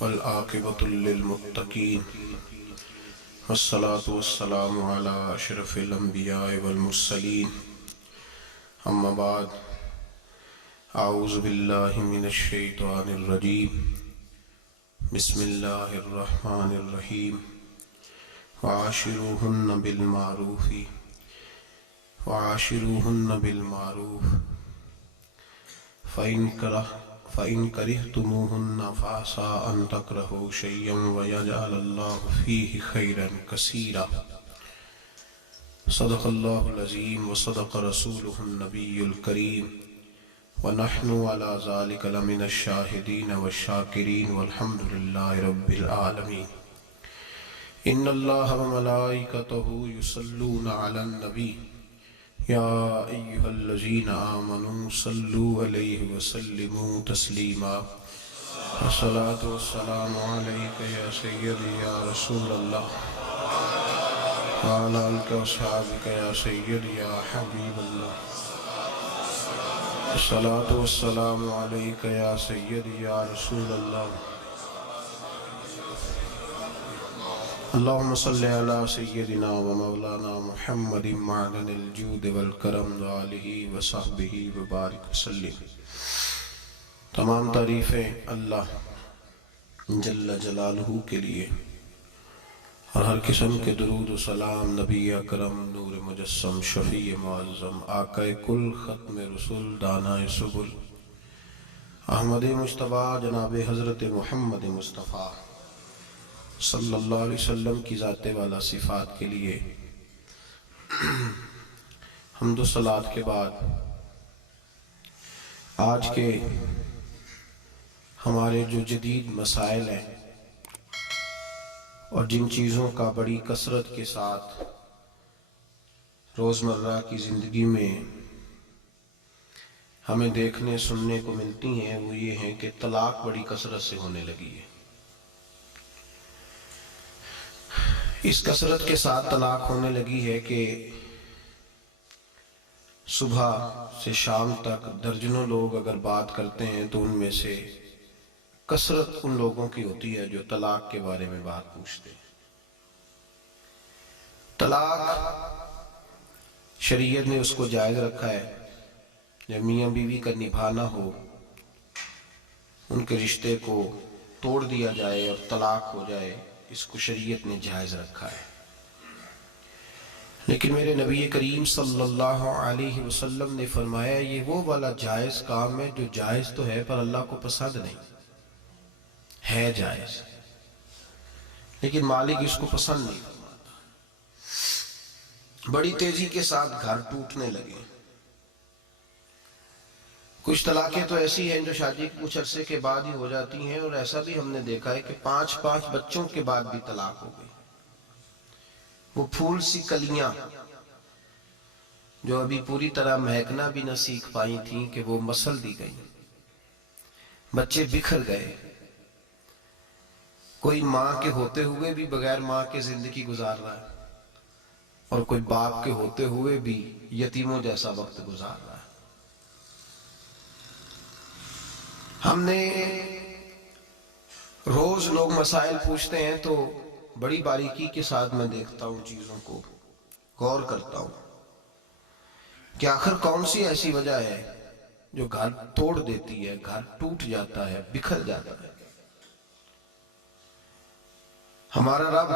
والعاقبة للمتقين والصلاة والسلام على أشرف الأنبياء والمرسلين أما بعد أعوذ بالله من الشيطان الرجيم بسم الله الرحمن الرحيم وعاشروهن بالمعروف فإن كرهتموهن فعسى أن تكرهوا شيئا ويجعل الله فيه خيرا كثيرا صدق الله العظيم وصدق رسوله النبي الكريم ونحن على ذلك لمن الشاهدين والشاكرين والحمد لله رب العالمين إن الله وملائكته يصلون على النبي يا أيها الذين آمنوا صلوا عليه وسلموا تسليما الصلاة والسلام عليك يا سيدي يا رسول الله وعلى آلك وأصحابك يا سيدي يا حبيب الله الصلاة والسلام عليك يا سيدي يا رسول الله اللهم صل على سيدنا ومولانا محمد معدن الجود والکرم وآلہ وصحبہ وبارک وسلم۔ تمام تعریفیں اللہ جل جلالہ کے لیے اور ہر قسم کے درود و سلام نبی اکرم نور مجسم شفیع معظم آقا کل ختم رسول دانا سبل احمد مصطفیٰ جناب حضرت محمد مصطفیٰ صلی اللہ علیہ وسلم کی ذات والا صفات کے لیے حمد و صلوات کے بعد آج کے ہمارے جو جدید مسائل ہیں اور جن چیزوں کا بڑی کثرت کے ساتھ روزمرہ کی زندگی میں ہمیں دیکھنے سننے کو ملتی ہیں وہ یہ ہیں کہ طلاق بڑی کثرت سے ہونے لگی ہے۔ اس کثرت کے ساتھ طلاق ہونے لگی ہے کہ صبح سے شام تک درجنوں لوگ اگر بات کرتے ہیں تو ان میں سے کثرت ان لوگوں کی ہوتی ہے جو طلاق کے بارے میں بات پوچھتے ہیں۔ طلاق شریعت نے اس کو جائز رکھا ہے، جب میاں بیوی کا نبھانا ہو ان کے رشتے کو توڑ دیا جائے اور طلاق ہو جائے، اس کو شریعت نے جائز رکھا ہے۔ لیکن میرے نبی کریم صلی اللہ علیہ وسلم نے فرمایا یہ وہ والا جائز کام ہے جو جائز تو ہے پر اللہ کو پسند نہیں ہے، جائز لیکن مالک اس کو پسند نہیں فرماتا۔ بڑی تیزی کے ساتھ گھر ٹوٹنے لگے۔ کچھ طلاقیں تو ایسی ہیں جو شادی کے کچھ عرصے کے بعد ہی ہو جاتی ہیں، اور ایسا بھی ہم نے دیکھا ہے کہ 5 بچوں کے بعد بھی طلاق ہو گئی۔ وہ پھول سی کلیاں جو ابھی پوری طرح مہکنا بھی نہ سیکھ پائی تھیں کہ وہ مسل دی گئی، بچے بکھر گئے، کوئی ماں کے ہوتے ہوئے بھی بغیر ماں کے زندگی گزار رہا ہے اور کوئی باپ کے ہوتے ہوئے بھی یتیموں جیسا وقت گزار رہا ہے۔ ہم نے روز لوگ مسائل پوچھتے ہیں تو بڑی باریکی کے ساتھ میں دیکھتا ہوں چیزوں کو، غور کرتا ہوں کہ آخر کون سی ایسی وجہ ہے جو گھر توڑ دیتی ہے، گھر ٹوٹ جاتا ہے، بکھر جاتا ہے۔ ہمارا رب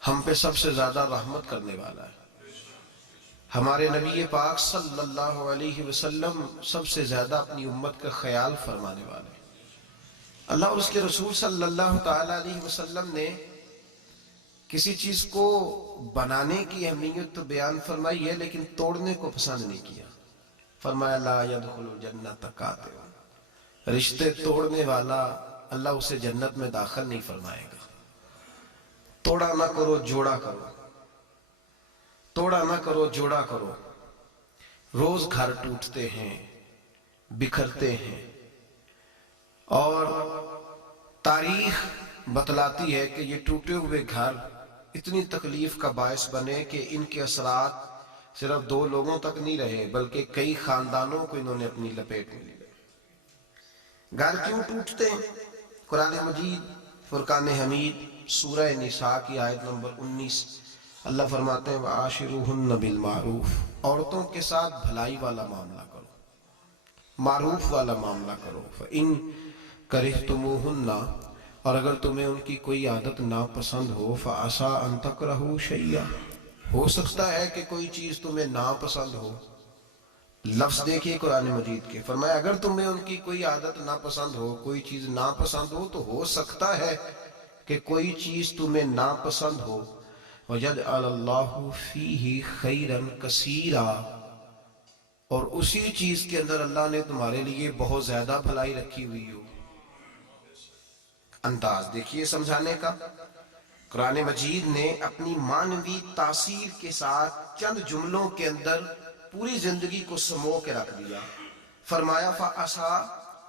ہم پہ سب سے زیادہ رحمت کرنے والا ہے۔ ہمارے نبی پاک صلی اللہ علیہ وسلم سب سے زیادہ اپنی امت کا خیال فرمانے والے۔ اللہ اور اس کے رسول صلی اللہ تعالی علیہ وسلم نے کسی چیز کو بنانے کی اہمیت تو بیان فرمائی ہے لیکن توڑنے کو پسند نہیں کیا۔ فرمایا لا يدخل الجنت قاطع، رشتے توڑنے والا اللہ اسے جنت میں داخل نہیں فرمائے گا۔ توڑا نہ کرو جوڑا کرو، توڑا نہ کرو جوڑا کرو۔ روز گھر ٹوٹتے ہیں، بکھرتے ہیں، اور تاریخ بتلاتی ہے کہ یہ ٹوٹے ہوئے گھر اتنی تکلیف کا باعث بنے کہ ان کے اثرات صرف 2 لوگوں تک نہیں رہے بلکہ کئی خاندانوں کو انہوں نے اپنی لپیٹ میں لے لیا۔ گھر کیوں ٹوٹتے ہیں؟ قرآن مجید فرقان حمید سورہ نساء کی آیت نمبر 19 اللہ فرماتے ہیں وَعَاشِرُوهُنَّ بِالْمَعْرُوفِ، عورتوں کے ساتھ بھلائی والا معاملہ کرو، معروف والا معاملہ کرو۔ فَإِن كَرِهْتُمُوهُنَّ، اور اگر تمہیں ان کی کوئی عادت ناپسند ہو، فَعَسَىٰ أَن تَكْرَهُوا شَيْئًا، ہو سکتا ہے کہ کوئی چیز تمہیں ناپسند ہو۔ لفظ دیکھیے قرآن مجید کے، فرمایا اگر تمہیں ان کی کوئی عادت ناپسند ہو، کوئی چیز ناپسند ہو سکتا ہے کہ کوئی چیز تمہیں ناپسند ہو۔ وَيَجْعَلَ اللَّهُ فِيهِ خَيْرًا كَثِيرًا، اور اسی چیز کے اندر اللہ نے تمہارے لیے بہت زیادہ بھلائی رکھی ہوئی ہو۔ انداز دیکھیے سمجھانے کا، قرآن مجید نے اپنی معنوی تاثیر کے ساتھ چند جملوں کے اندر پوری زندگی کو سمو کے رکھ دیا۔ فرمایا فَعَسَىٰ،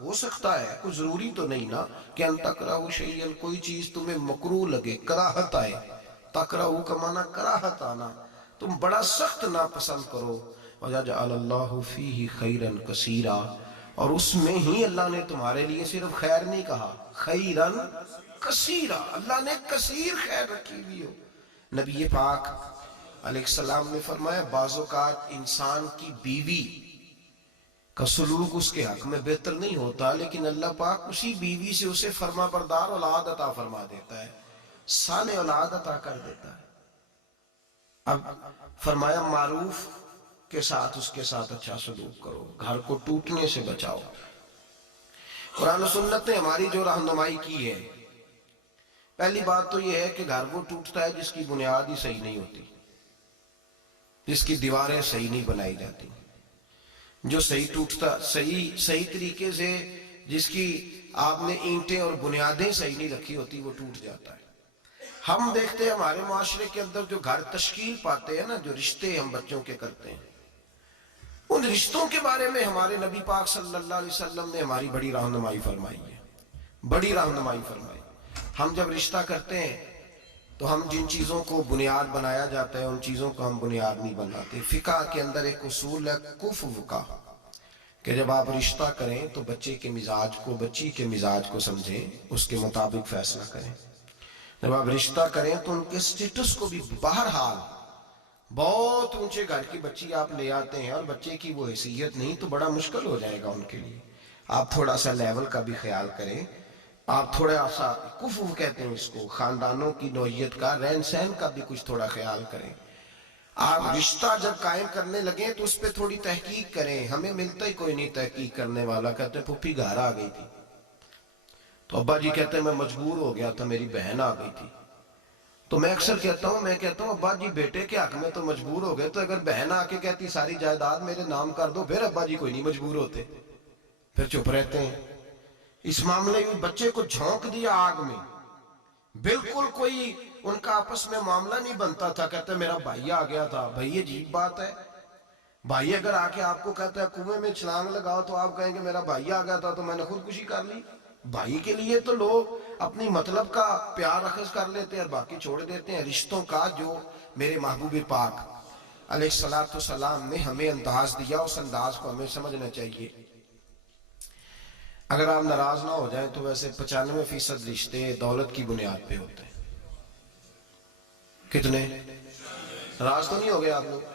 ہو سکتا ہے، کوئی ضروری تو نہیں نا کہ ان تکرہو شیئن، کوئی چیز تمہیں مکروہ لگے، کراہت آئے۔ تکرہو کا معنی کراہت آنا، تم بڑا سخت ناپسند کرو۔ وَيَجْعَلَ اللَّهُ فِيهِ خَيْرًا كَثِيرًا، اور اس میں ہی اللہ نے تمہارے لیے صرف خیر نہیں کہا، خیرن کثیرا، اللہ نے کثیر خیر رکھی ہوئی ہو۔ نبی پاک علیہ السلام نے فرمایا بعض اوقات انسان کی بیوی کا سلوک اس کے حق میں بہتر نہیں ہوتا، لیکن اللہ پاک اسی بیوی سے اسے فرما بردار اولاد عطا فرما دیتا ہے، صالح اولاد عطا کر دیتا ہے۔ اب فرمایا معروف کے ساتھ اس کے ساتھ اچھا سلوک کرو، گھر کو ٹوٹنے سے بچاؤ۔ قرآن و سنت نے ہماری جو رہنمائی کی ہے، پہلی بات تو یہ ہے کہ گھر وہ ٹوٹتا ہے جس کی بنیاد ہی صحیح نہیں ہوتی، جس کی دیواریں صحیح نہیں بنائی جاتی، جو صحیح ٹوٹتا، صحیح طریقے سے جس کی آپ نے اینٹیں اور بنیادیں صحیح نہیں رکھی ہوتی، وہ ٹوٹ جاتا ہے۔ ہم دیکھتے ہیں ہمارے معاشرے کے اندر جو گھر تشکیل پاتے ہیں نا، جو رشتے ہم بچوں کے کرتے ہیں، ان رشتوں کے بارے میں ہمارے نبی پاک صلی اللہ علیہ وسلم نے ہماری بڑی رہنمائی فرمائی ہے، بڑی رہنمائی فرمائی۔ ہم جب رشتہ کرتے ہیں تو ہم جن چیزوں کو بنیاد بنایا جاتا ہے ان چیزوں کو ہم بنیاد نہیں بناتے۔ فقہ کے اندر ایک اصول ہے کفو کا، کہ جب آپ رشتہ کریں تو بچے کے مزاج کو، بچی کے مزاج کو سمجھیں، اس کے مطابق فیصلہ کریں۔ جب آپ رشتہ کریں تو ان کے سٹیٹس کو بھی، بہرحال بہت اونچے گھر کی بچی آپ لے آتے ہیں اور بچے کی وہ حیثیت نہیں تو بڑا مشکل ہو جائے گا ان کے لیے۔ آپ تھوڑا سا لیول کا بھی خیال کریں، آپ تھوڑا سا کفو کہتے ہیں اس کو، خاندانوں کی نوعیت کا، رہن سہن کا بھی کچھ تھوڑا خیال کریں۔ آپ رشتہ جب قائم کرنے لگیں تو اس پہ تھوڑی تحقیق کریں۔ ہمیں ملتا ہی کوئی نہیں تحقیق کرنے والا، کہتے ہیں پھوپھی گھر آ گئی تھی تو ابا جی کہتے ہیں میں مجبور ہو گیا تھا، میری بہن آ گئی تھی۔ تو میں اکثر کہتا ہوں ابا جی بیٹے کے حق میں تو مجبور ہو گئے، تو اگر بہن آ کے کہتی ساری جائیداد میرے نام کر دو، پھر ابا جی کوئی نہیں مجبور ہوتے، پھر چپ رہتے ہیں۔ اس معاملے میں بچے کو جھونک دیا آگ میں، بالکل کوئی ان کا آپس میں معاملہ نہیں بنتا تھا۔ کہتے میرا بھائی آ گیا تھا۔ بھائی عجیب بات ہے، بھائی اگر آ کے آپ کو کہتا ہے کنویں میں چھلانگ لگاؤ تو آپ کہیں گے میرا بھائی آ گیا تھا تو میں نے خودکشی کر لی۔ بھائی کے لیے تو لوگ اپنی مطلب کا پیار اخذ کر لیتے ہیں اور باقی چھوڑ دیتے ہیں۔ رشتوں کا جو میرے محبوب پاک علیہ السلام نے ہمیں انداز دیا، اس انداز کو ہمیں سمجھنا چاہیے۔ اگر آپ ناراض نہ ہو جائیں تو ویسے 95% رشتے دولت کی بنیاد پہ ہوتے ہیں۔ کتنے؟ ناراض تو نہیں ہو گئے آپ لوگ؟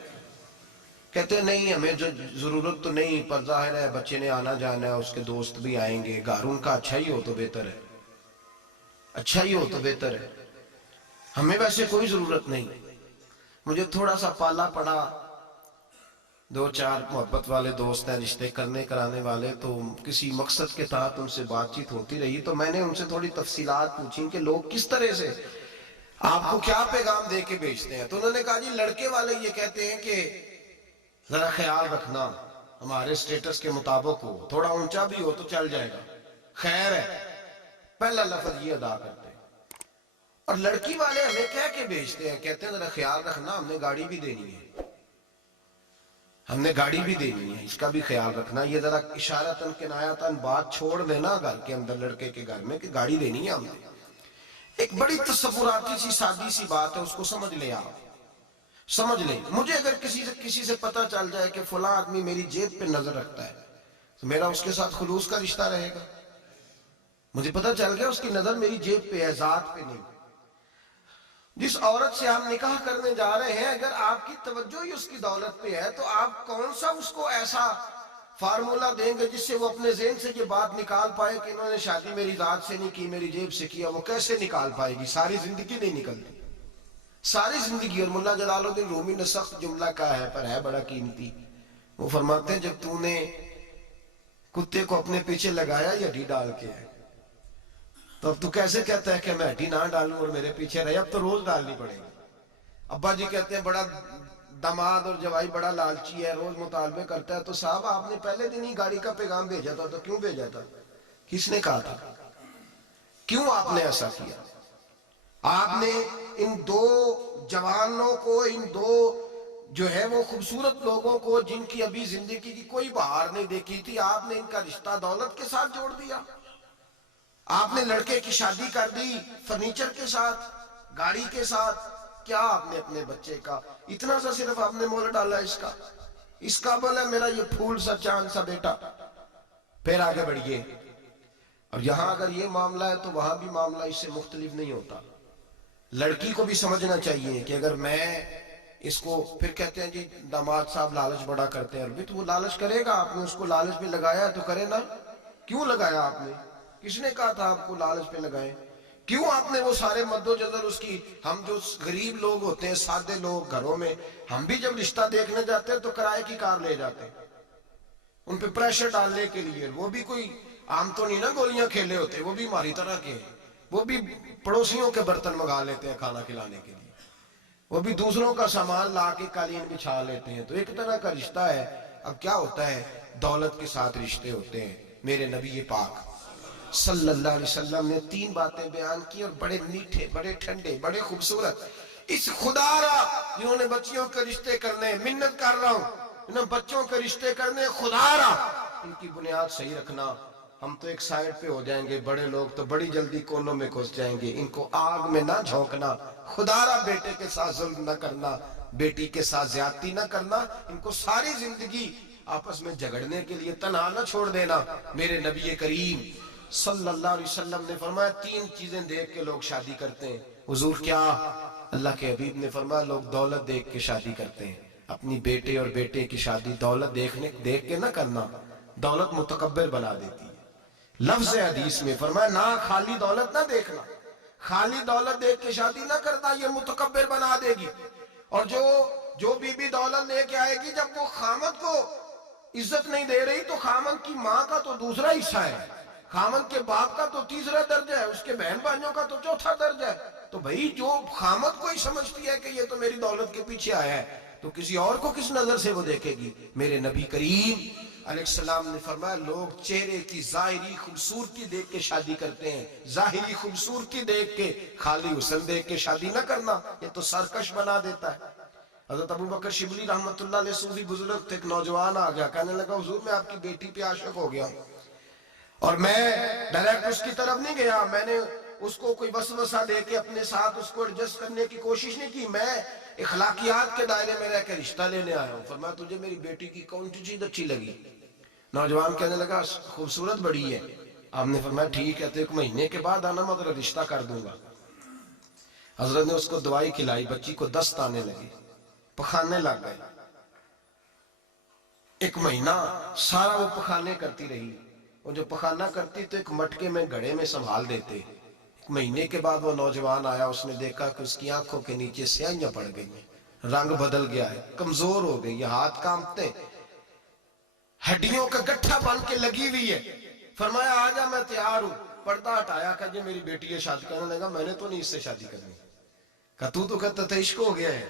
کہتے ہیں نہیں ہمیں جو ضرورت تو نہیں، پر ظاہر ہے بچے نے آنا جانا ہے، اس کے دوست بھی آئیں گے، گھر ان کا اچھا ہی ہو تو بہتر ہے، اچھا ہی ہو تو بہتر ہے، ہمیں ویسے کوئی ضرورت نہیں۔ مجھے تھوڑا سا پالا پڑا، 2-4 محبت والے دوست ہیں، رشتے کرنے کرانے والے، تو کسی مقصد کے تحت ان سے بات چیت ہوتی رہی تو میں نے ان سے تھوڑی تفصیلات پوچھی کہ لوگ کس طرح سے آپ کو کیا پیغام دے کے بھیجتے ہیں۔ تو انہوں نے کہا جی لڑکے والے یہ کہتے ہیں کہ ذرا خیال رکھنا ہمارے سٹیٹس کے مطابق ہو، تھوڑا اونچا بھی ہو تو چل جائے گا، خیر ہے، پہلا لفظ یہ ادا کرتے ہیں۔ اور لڑکی والے ہمیں کہہ کے بھیجتے ہیں، کہتے ہیں ذرا خیال رکھنا، ہم نے گاڑی بھی دینی ہے، ہم نے گاڑی بھی دینی ہے، اس کا بھی خیال رکھنا۔ یہ ذرا اشارتاً کنایتاً بات چھوڑ دینا گھر کے اندر لڑکے کے گھر میں کہ گاڑی دینی ہے ہم نے۔ ایک بڑی تصوراتی سی سادی سی بات ہے، اس کو سمجھ لیں آپ، سمجھ لیں۔ مجھے اگر کسی سے پتہ چل جائے کہ فلاں آدمی میری جیب پہ نظر رکھتا ہے تو میرا اس کے ساتھ خلوص کا رشتہ رہے گا؟ مجھے پتہ چل گیا اس کی نظر میری جیب پہ ہے، ذات پہ نہیں۔ جس عورت سے آپ نکاح کرنے جا رہے ہیں، اگر آپ کی توجہ ہی اس کی دولت پہ ہے تو آپ کون سا اس کو ایسا فارمولا دیں گے جس سے وہ اپنے ذہن سے یہ بات نکال پائے کہ انہوں نے شادی میری ذات سے نہیں کی، میری جیب سے کیا؟ وہ کیسے نکال پائے گی؟ ساری زندگی نہیں نکلتی، ساری زندگی۔ اور ملا جلال الدین رومی نے سخت جملہ کہا ہے، پر ہے بڑا قیمتی۔ وہ فرماتے ہیں جب تو نے کتے کو اپنے پیچھے لگایا یا ہڈی ڈال کے ہے، تو اب تو کیسے کہتا ہے کہ میں ہڈی نہ ڈالوں اور میرے پیچھے رہے؟ اب تو روز ڈالنی پڑے گی۔ ابا جی کہتے ہیں بڑا داماد اور جوائی بڑا لالچی ہے، روز مطالبے کرتا ہے۔ تو صاحب آپ نے پہلے دن ہی گاڑی کا پیغام بھیجا تھا، تو کیوں بھیجا تھا؟ کس نے کہا تھا؟ کیوں آپ نے ایسا کیا؟ آپ نے ان دو جوانوں کو، ان دو جو ہے وہ خوبصورت لوگوں کو جن کی ابھی زندگی کی کوئی بہار نہیں دیکھی تھی، آپ نے ان کا رشتہ دولت کے ساتھ جوڑ دیا۔ آپ نے لڑکے کی شادی کر دی فرنیچر کے ساتھ، گاڑی کے ساتھ۔ کیا آپ نے اپنے بچے کا اتنا سا صرف آپ نے مول ڈالا اس قابل ہے میرا یہ پھول سا چاند سا بیٹا؟ پھر آگے بڑھئے۔ اور یہاں اگر یہ معاملہ ہے تو وہاں بھی معاملہ اس سے مختلف نہیں ہوتا۔ لڑکی کو بھی سمجھنا چاہیے کہ اگر میں اس کو، پھر کہتے ہیں جی داماد صاحب لالچ بڑا کرتے ہیں، تو وہ لالچ کرے گا، آپ نے اس کو لالچ پہ لگایا تو کرے نا۔ کیوں لگایا آپ نے؟ کس نے کہا تھا آپ کو لالچ پہ لگائیں؟ کیوں آپ نے وہ سارے مد و جزر اس کی؟ ہم جو غریب لوگ ہوتے ہیں، سادے لوگ گھروں میں، ہم بھی جب رشتہ دیکھنے جاتے ہیں تو کرائے کی کار لے جاتے ہیں ان پہ پریشر ڈالنے کے لیے۔ وہ بھی کوئی عام تو نہیں نا گولیاں کھیلے ہوتے، وہ بھی ہماری طرح کے ہیں، وہ بھی پڑوسیوں کے برتن منگا لیتے ہیں کھانا کھلانے کے لیے، وہ بھی دوسروں کا سامان لا کے قالین بچھا لیتے ہیں۔ تو ایک طرح کا رشتہ ہے۔ اب کیا ہوتا ہے؟ دولت کے ساتھ رشتے ہوتے ہیں۔ میرے نبی پاک صلی اللہ علیہ وسلم نے 3 باتیں بیان کی اور بڑے میٹھے، بڑے ٹھنڈے، بڑے خوبصورت۔ اس خدا را جنہوں نے بچیوں کے رشتے کرنے، منت کر رہا ہوں انہوں نے بچوں کے رشتے کرنے، خدا را ان کی بنیاد صحیح رکھنا۔ ہم تو ایک سائیڈ پہ ہو جائیں گے، بڑے لوگ تو بڑی جلدی کونوں میں گھس جائیں گے۔ ان کو آگ میں نہ جھونکنا، خدا را بیٹے کے ساتھ ظلم نہ کرنا، بیٹی کے ساتھ زیادتی نہ کرنا، ان کو ساری زندگی آپس میں جھگڑنے کے لیے تنہا نہ چھوڑ دینا۔ میرے نبی کریم صلی اللہ علیہ وسلم نے فرمایا 3 چیزیں دیکھ کے لوگ شادی کرتے ہیں۔ حضور کیا؟ اللہ کے حبیب نے فرمایا لوگ دولت دیکھ کے شادی کرتے ہیں۔ اپنی بیٹے اور بیٹے کی شادی دولت دیکھ کے نہ کرنا، دولت متکبر بنا دیتی ہے۔ لفظ حدیث میں فرمایا نہ خالی دولت نہ دیکھنا، خالی دولت دیکھ کے شادی نہ کرنا، یہ متکبر بنا دے گی۔ اور جو بی بی دولت لے کے آئے گی، جب وہ خامد کو عزت نہیں دے رہی تو خامد کی ماں کا تو دوسرا حصہ ہے، خامد کے باپ کا تو تیسرا درجہ ہے، اس کے بہن بھائیوں کا تو چوتھا درجہ ہے۔ تو بھئی جو خامد کو ہی سمجھتی ہے کہ یہ تو میری دولت کے پیچھے آیا ہے، تو کسی اور کو کس نظر سے وہ دیکھے گی؟ میرے نبی کریم علیہ السلام نے فرمایا لوگ چہرے کی ظاہری خوبصورتی دیکھ کے شادی کرتے ہیں، ظاہری خوبصورتی دیکھ کے، خالی حسن دیکھ کے شادی نہ کرنا، یہ تو سرکش بنا دیتا ہے۔ حضرت ابو بکر شبلی رحمۃ اللہ علیہ صوفی بزرگ تھے، ایک نوجوان آ گیا، کہنے لگا حضور میں آپ کی بیٹی پہ عاشق ہو گیا ہوں، اور میں ڈائریکٹ اس کی طرف نہیں گیا، میں نے اس کو کوئی وسوسہ دے کے اپنے ساتھ اس کو ایڈجسٹ کرنے کی کوشش نہیں کی، میں اخلاقیات کے دائرے میں رہ کے رشتہ لینے آیا ہوں۔ فرمایا تجھے میری بیٹی کی کون سی چیز اچھی لگی؟ نوجوان کہنے لگا خوبصورت بڑی ہے۔ آپ نے فرمایا ٹھیک ہے، تو 1 مہینے کے بعد آنا، میں تیرا رشتہ کر دوں گا۔ حضرت نے اس کو دوائی کھلائی، بچی کو دست آنے لگے، پخانے لگ گئے۔ 1 مہینہ سارا وہ پخانے کرتی رہی، اور جو پخانہ کرتی تو ایک مٹکے میں گھڑے میں سنبھال دیتے۔ 1 مہینے کے بعد وہ نوجوان آیا، اس نے دیکھا کہ اس کی آنکھوں کے نیچے سیاہیاں پڑ گئی ہیں، رنگ بدل گیا ہے، کمزور ہو گئی ہے، ہاتھ کانپتے، ہڈیوں کا گٹھا بن کے لگی ہوئی ہے۔ فرمایا آجا میں تیار ہوں۔ پردہ ہٹایا کہ یہ میری بیٹی ہے، شادی کرنے لگا، میں نے تو نہیں اس سے شادی کرنی۔ کہا تو کہتا تھا عشق ہو گیا ہے،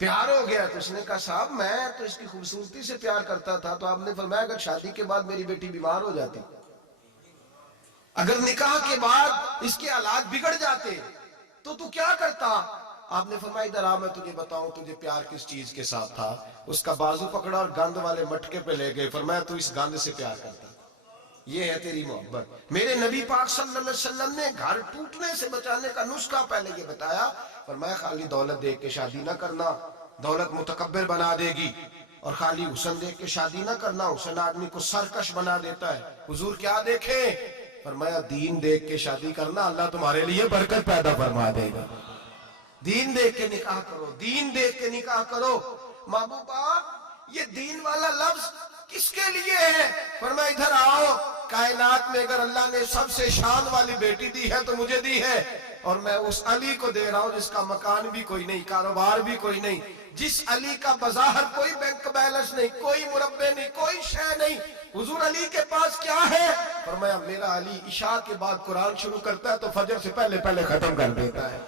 پیار ہو گیا۔ تو اس نے کہا صاحب میں تو اس کی خوبصورتی سے پیار کرتا تھا۔ تو آپ نے فرمایا اگر شادی کے بعد میری بیٹی بیمار ہو جاتی، اگر نکاح کے بعد اس کے حالات بگڑ جاتے تو کیا کرتا؟ آپ نے فرمایا ادھر آ میں تجھے بتاؤں تجھے پیار کس چیز کے ساتھ تھا۔ اس کا بازو پکڑا اور گند والے مٹکے پہ لے گئے، فرمایا تو اس گند سے پیار کرتا، یہ ہے تیری محبت۔ میرے نبی پاک صلی اللہ علیہ وسلم نے گھر ٹوٹنے سے بچانے کا نسخہ پہلے یہ بتایا، فرمایا خالی دولت دیکھ کے شادی نہ کرنا، دولت متکبر بنا دے گی، اور خالی حسن دیکھ کے شادی نہ کرنا، حسن آدمی کو سرکش بنا دیتا ہے۔ حضور کیا دیکھیں؟ فرمایا دین دیکھ کے شادی کرنا، اللہ تمہارے لیے برکت پیدا فرما دے گا۔ دین دیکھ کے نکاح کرو، دین دیکھ کے نکاح کرو۔ محبوبہ یہ دین والا لفظ کس کے لیے ہے؟ فرمایا ادھر آؤ، کائنات میں اگر اللہ نے سب سے شان والی بیٹی دی ہے تو مجھے دی ہے، اور میں اس علی کو دے رہا ہوں جس کا مکان بھی کوئی نہیں، کاروبار بھی کوئی نہیں، جس علی کا بظاہر کوئی بینک بیلنس نہیں، کوئی مربع نہیں، کوئی شے نہیں۔ حضور علی کے پاس کیا ہے؟ فرمایا میرا علی عشاء کے بعد قرآن شروع کرتا ہے تو فجر سے پہلے پہلے ختم کر دیتا ہے۔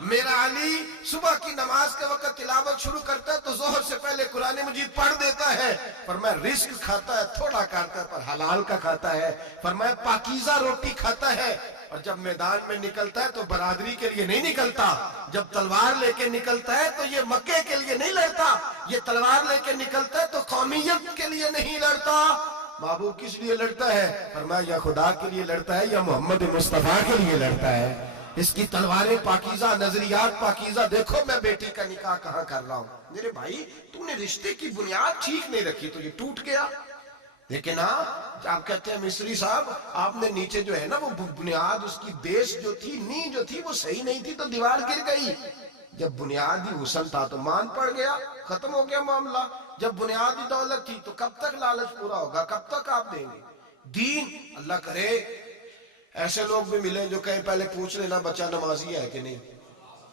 میرا علی صبح کی نماز کے وقت تلاوت شروع کرتا ہے تو ظہر سے پہلے قرآن مجید پڑھ دیتا ہے۔ فرمایا رزق کھاتا ہے، تھوڑا کھاتا ہے پر حلال کا کھاتا ہے۔ فرمایا پاکیزہ روٹی کھاتا ہے، اور جب میدان میں نکلتا ہے تو برادری کے لیے نہیں نکلتا، جب تلوار لے کے نکلتا ہے تو یہ مکے کے لیے نہیں لڑتا، یہ تلوار لے کے نکلتا ہے تو قومیت کے لیے نہیں لڑتا۔ محبوب کس لیے لڑتا ہے؟ فرمایا یا خدا کے لیے لڑتا ہے یا محمد مصطفیٰ کے لیے لڑتا ہے۔ اس کی تلواریں پاکیزہ، نظریات پاکیزہ۔ دیکھو میں بیٹی کا نکاح کہاں کر رہا ہوں، میرے بھائی تو نے رشتے کی بنیاد ٹھیک نہیں رکھی تو یہ ٹوٹ گیا۔ لیکن آپ کہتے ہیں مصری صاحب آپ نے نیچے جو ہے نا وہ بنیاد، اس کی بیس جو تھی، نیو جو تھی وہ صحیح نہیں تھی تو دیوار گر گئی۔ جب بنیادی حسن تھا تو مان پڑ گیا، ختم ہو گیا معاملہ۔ جب بنیادی دولت تھی تو کب تک لالچ پورا ہوگا، کب تک آپ دیں گے؟ دین اللہ کرے ایسے لوگ بھی ملیں جو کہیں پہلے پوچھ لینا بچہ نمازی ہے کہ نہیں۔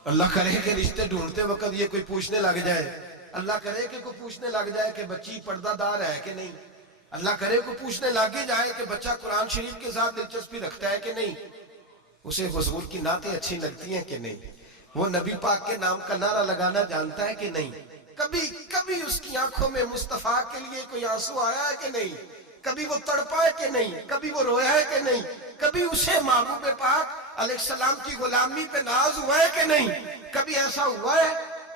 اللہ کرے کہ رشتے ڈھونڈتے وقت یہ کوئی پوچھنے لگ جائے، اللہ کرے کہ کوئی پوچھنے لگ جائے کہ بچی پردہ دار ہے کہ نہیں، اللہ کرے کوئی پوچھنے لگ جائے کہ بچہ قرآن شریف کے ساتھ دلچسپی رکھتا ہے کہ نہیں، اسے حضور کی نعتیں اچھی لگتی ہیں کہ نہیں، وہ نبی پاک کے نام کا نعرہ لگانا جانتا ہے کہ نہیں، کبھی اس کی آنکھوں میں مصطفیٰ کے لیے کوئی آنسو آیا ہے کہ نہیں، کبھی وہ تڑپا ہے کہ نہیں، کبھی وہ رویا ہے کہ نہیں، کبھی اسے محبوب پاک علیہ السلام کی غلامی پہ ناز ہوا ہے کہ نہیں، کبھی ایسا ہوا ہے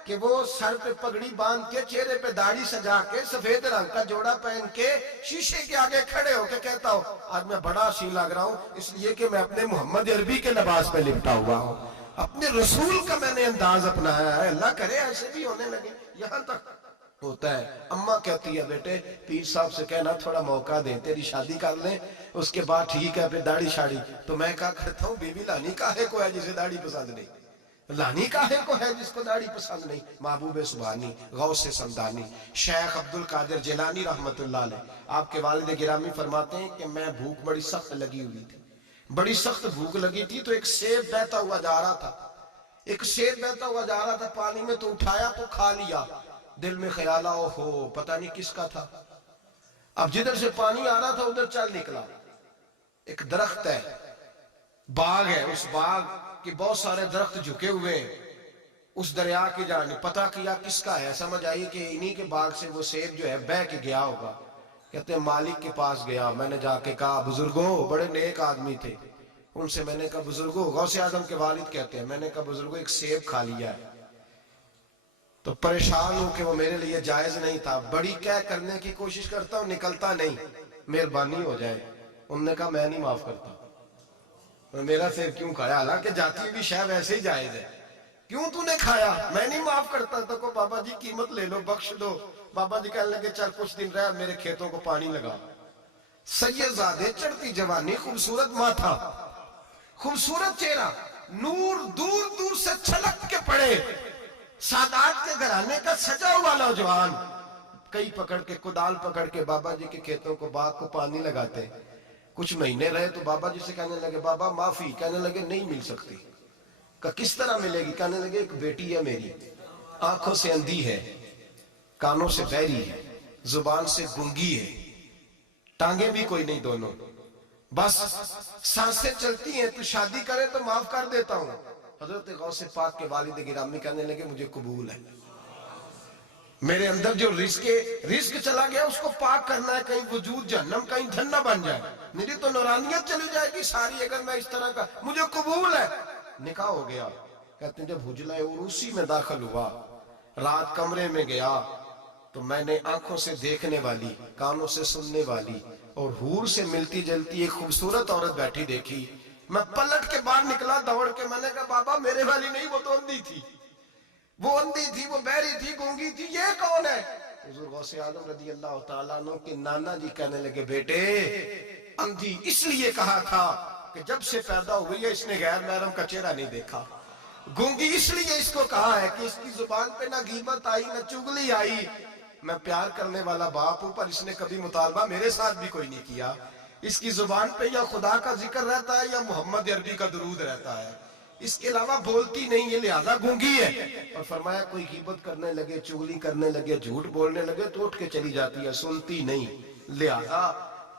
کہ وہ سر پہ پگڑی باندھ کے، چہرے پہ داڑھی سجا کے، سفید رنگ کا جوڑا پہن کے شیشے کے آگے کھڑے ہو کے کہتا ہو آج میں بڑا حسین لگ رہا ہوں اس لیے کہ میں اپنے محمد عربی کے لباس پہ لپٹا ہوا ہوں، اپنے رسول کا میں نے انداز اپنایا ہے۔ اللہ کرے ایسے بھی ہونے لگے، یہاں تک ہوتا ہے۔ اماں کہتی ہے بیٹے پیر صاحب سے کہنا تھوڑا موقع دیں، تیری شادی کر لیں، اس کے بعد ٹھیک ہے پھر داڑھی شاڑی۔ تو میں کہا کرتا ہوں بی بی لانی کاہے کو ہے جسے داڑھی پسند نہیں، لانی کاہے کو ہے جس کو داڑھی پسند نہیں۔ محبوب سبحانی، غوث سمدانی، شیخ عبد القادر جیلانی رحمت اللہ علیہ، آپ کے والد گرامی فرماتے ہیں کہ میں بھوک بڑی سخت لگی ہوئی تھی، بڑی سخت بھوک لگی تھی تو ایک سیب بہتا ہوا جا رہا تھا، ایک سیب بہتا ہوا جا رہا تھا پانی میں، تو اٹھایا تو کھا لیا، دل میں خیال آؤ ہو پتہ نہیں کس کا تھا۔ اب جدھر سے پانی آ رہا تھا ادھر چل نکلا، ایک درخت ہے، باغ ہے، اس باغ کہ بہت سارے درخت جھکے ہوئے ہیں، اس دریا کی جانب پتہ کیا کس کا ہے، سمجھ آئی کہ انہی کے باغ سے وہ سیب جو ہے بہ کے گیا ہوگا۔ کہتے ہیں مالک کے پاس گیا، میں نے جا کے کہا بزرگوں، بڑے نیک آدمی تھے، ان سے میں نے کہا بزرگوں، غوث اعظم کے والد کہتے ہیں، میں نے کہا بزرگوں ایک سیب کھا لیا ہے، تو پریشان ہوں کہ وہ میرے لیے جائز نہیں تھا، بڑی کہہ کرنے کی کوشش کرتا ہوں نکلتا نہیں، مہربانی ہو جائے۔ انہوں نے کہا میں نہیں معاف کرتا، میرا سیب کیوں کھایا، حالانکہ جاتی بھی شاید ایسے ہی جائز ہے، کیوں تو نے کھایا، میں نہیں معاف کرتا۔ تو کو بابا جی قیمت لے لو، بخش دو۔ بابا جی کہنے لگے چل کچھ دن رہ، میرے کھیتوں کو پانی لگا۔ سید زادے، چڑھتی جوانی، خوبصورت ماتھا، خوبصورت چہرہ، نور دور دور سے چھلک کے پڑے، سادات کے گھرانے کا سجا ہوا نوجوان، کئی پکڑ کے، کدال پکڑ کے بابا جی کے کھیتوں کو، باغ کو پانی لگاتے۔ کچھ مہینے رہے تو بابا جی سے کہنے لگے بابا معافی، کہنے لگے نہیں مل سکتی۔ کہ کس طرح ملے گی؟ کہنے لگے ایک بیٹی ہے میری، آنکھوں سے اندھی ہے، کانوں سے بہری ہے، زبان سے گنگی ہے، ٹانگیں بھی کوئی نہیں دونوں، بس سانسیں چلتی ہیں، تو شادی کرے تو معاف کر دیتا ہوں۔ حضرت غوث پاک کے والد گرامی کہنے لگے مجھے قبول ہے، میرے اندر جو رزق چلا گیا اس کو پاک کرنا ہے، کہیں وجود جہنم کہیں جھنہ بن جائے، میری تو نورانیت چلی جائے گی ساری اگر میں اس طرح کا، مجھے قبول ہے۔ نکاح ہو گیا۔ کہتے ہیں جب حجلہ عروسی میں داخل ہوا، رات کمرے میں گیا تو میں نے آنکھوں سے دیکھنے والی، کانوں سے سننے والی اور حور سے ملتی جلتی ایک خوبصورت عورت بیٹھی دیکھی۔ میں پلٹ کے باہر نکلا دوڑ کے، میں نے کہا بابا میرے والی نہیں، وہ تو اندھی تھی، وہ اندھی تھی، وہ بہری تھی، گونگی تھی، یہ کون ہے؟ حضور غوث اعظم رضی اللہ تعالیٰ عنہ کے نانا جی کہنے لگے بیٹے اندھی اس لیے کہا تھا کہ جب سے پیدا ہوئی ہے اس نے غیر محرم کا چہرہ نہیں دیکھا. گونگی اس لیے اس کو کہا ہے کہ اس کی زبان پہ نہ غیبت آئی نہ چگلی آئی. میں پیار کرنے والا باپ ہوں، پر اس نے کبھی مطالبہ میرے ساتھ بھی کوئی نہیں کیا. اس کی زبان پہ یا خدا کا ذکر رہتا ہے یا محمد عربی کا درود رہتا ہے، اس کے علاوہ بولتی نہیں، یہ لہذا گونگی ہے. اور فرمایا کوئی غیبت کرنے لگے، چغلی کرنے لگے، جھوٹ بولنے لگے تو اٹھ کے چلی جاتی ہے، سنتی نہیں. لہذا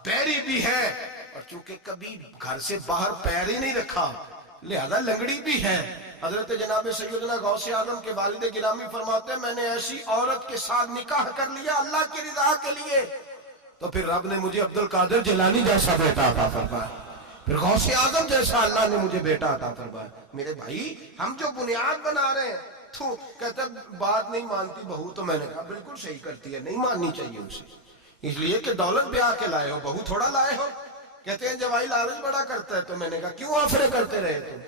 پیری بھی ہے، اور چونکہ کبھی گھر سے باہر پیر ہی نہیں رکھا لہذا لنگڑی بھی ہے. حضرت جناب سیدنا غوث اعظم کے والد گرامی فرماتے ہیں میں نے ایسی عورت کے ساتھ نکاح کر لیا اللہ کی رضا کے لیے تو پھر رب نے مجھے عبد القادر جیلانی جیسا بیٹا عطا فرمایا، پھر غوث اعظم جیسا اللہ نے مجھے بیٹا عطا فرمایا. میرے بھائی ہم جو بنیاد بنا رہے ہیں تو کہتے ہیں بات نہیں مانتی بہو، تو میں نے کہا بالکل صحیح کرتی ہے، نہیں ماننی چاہیے اسے، اس لیے کہ دولت بیاہ کے لائے ہو، بہو تھوڑا لائے ہو. کہتے ہیں جوائی لالچ بڑا کرتا ہے، تو میں نے کہا کیوں آفرے کرتے رہے تم،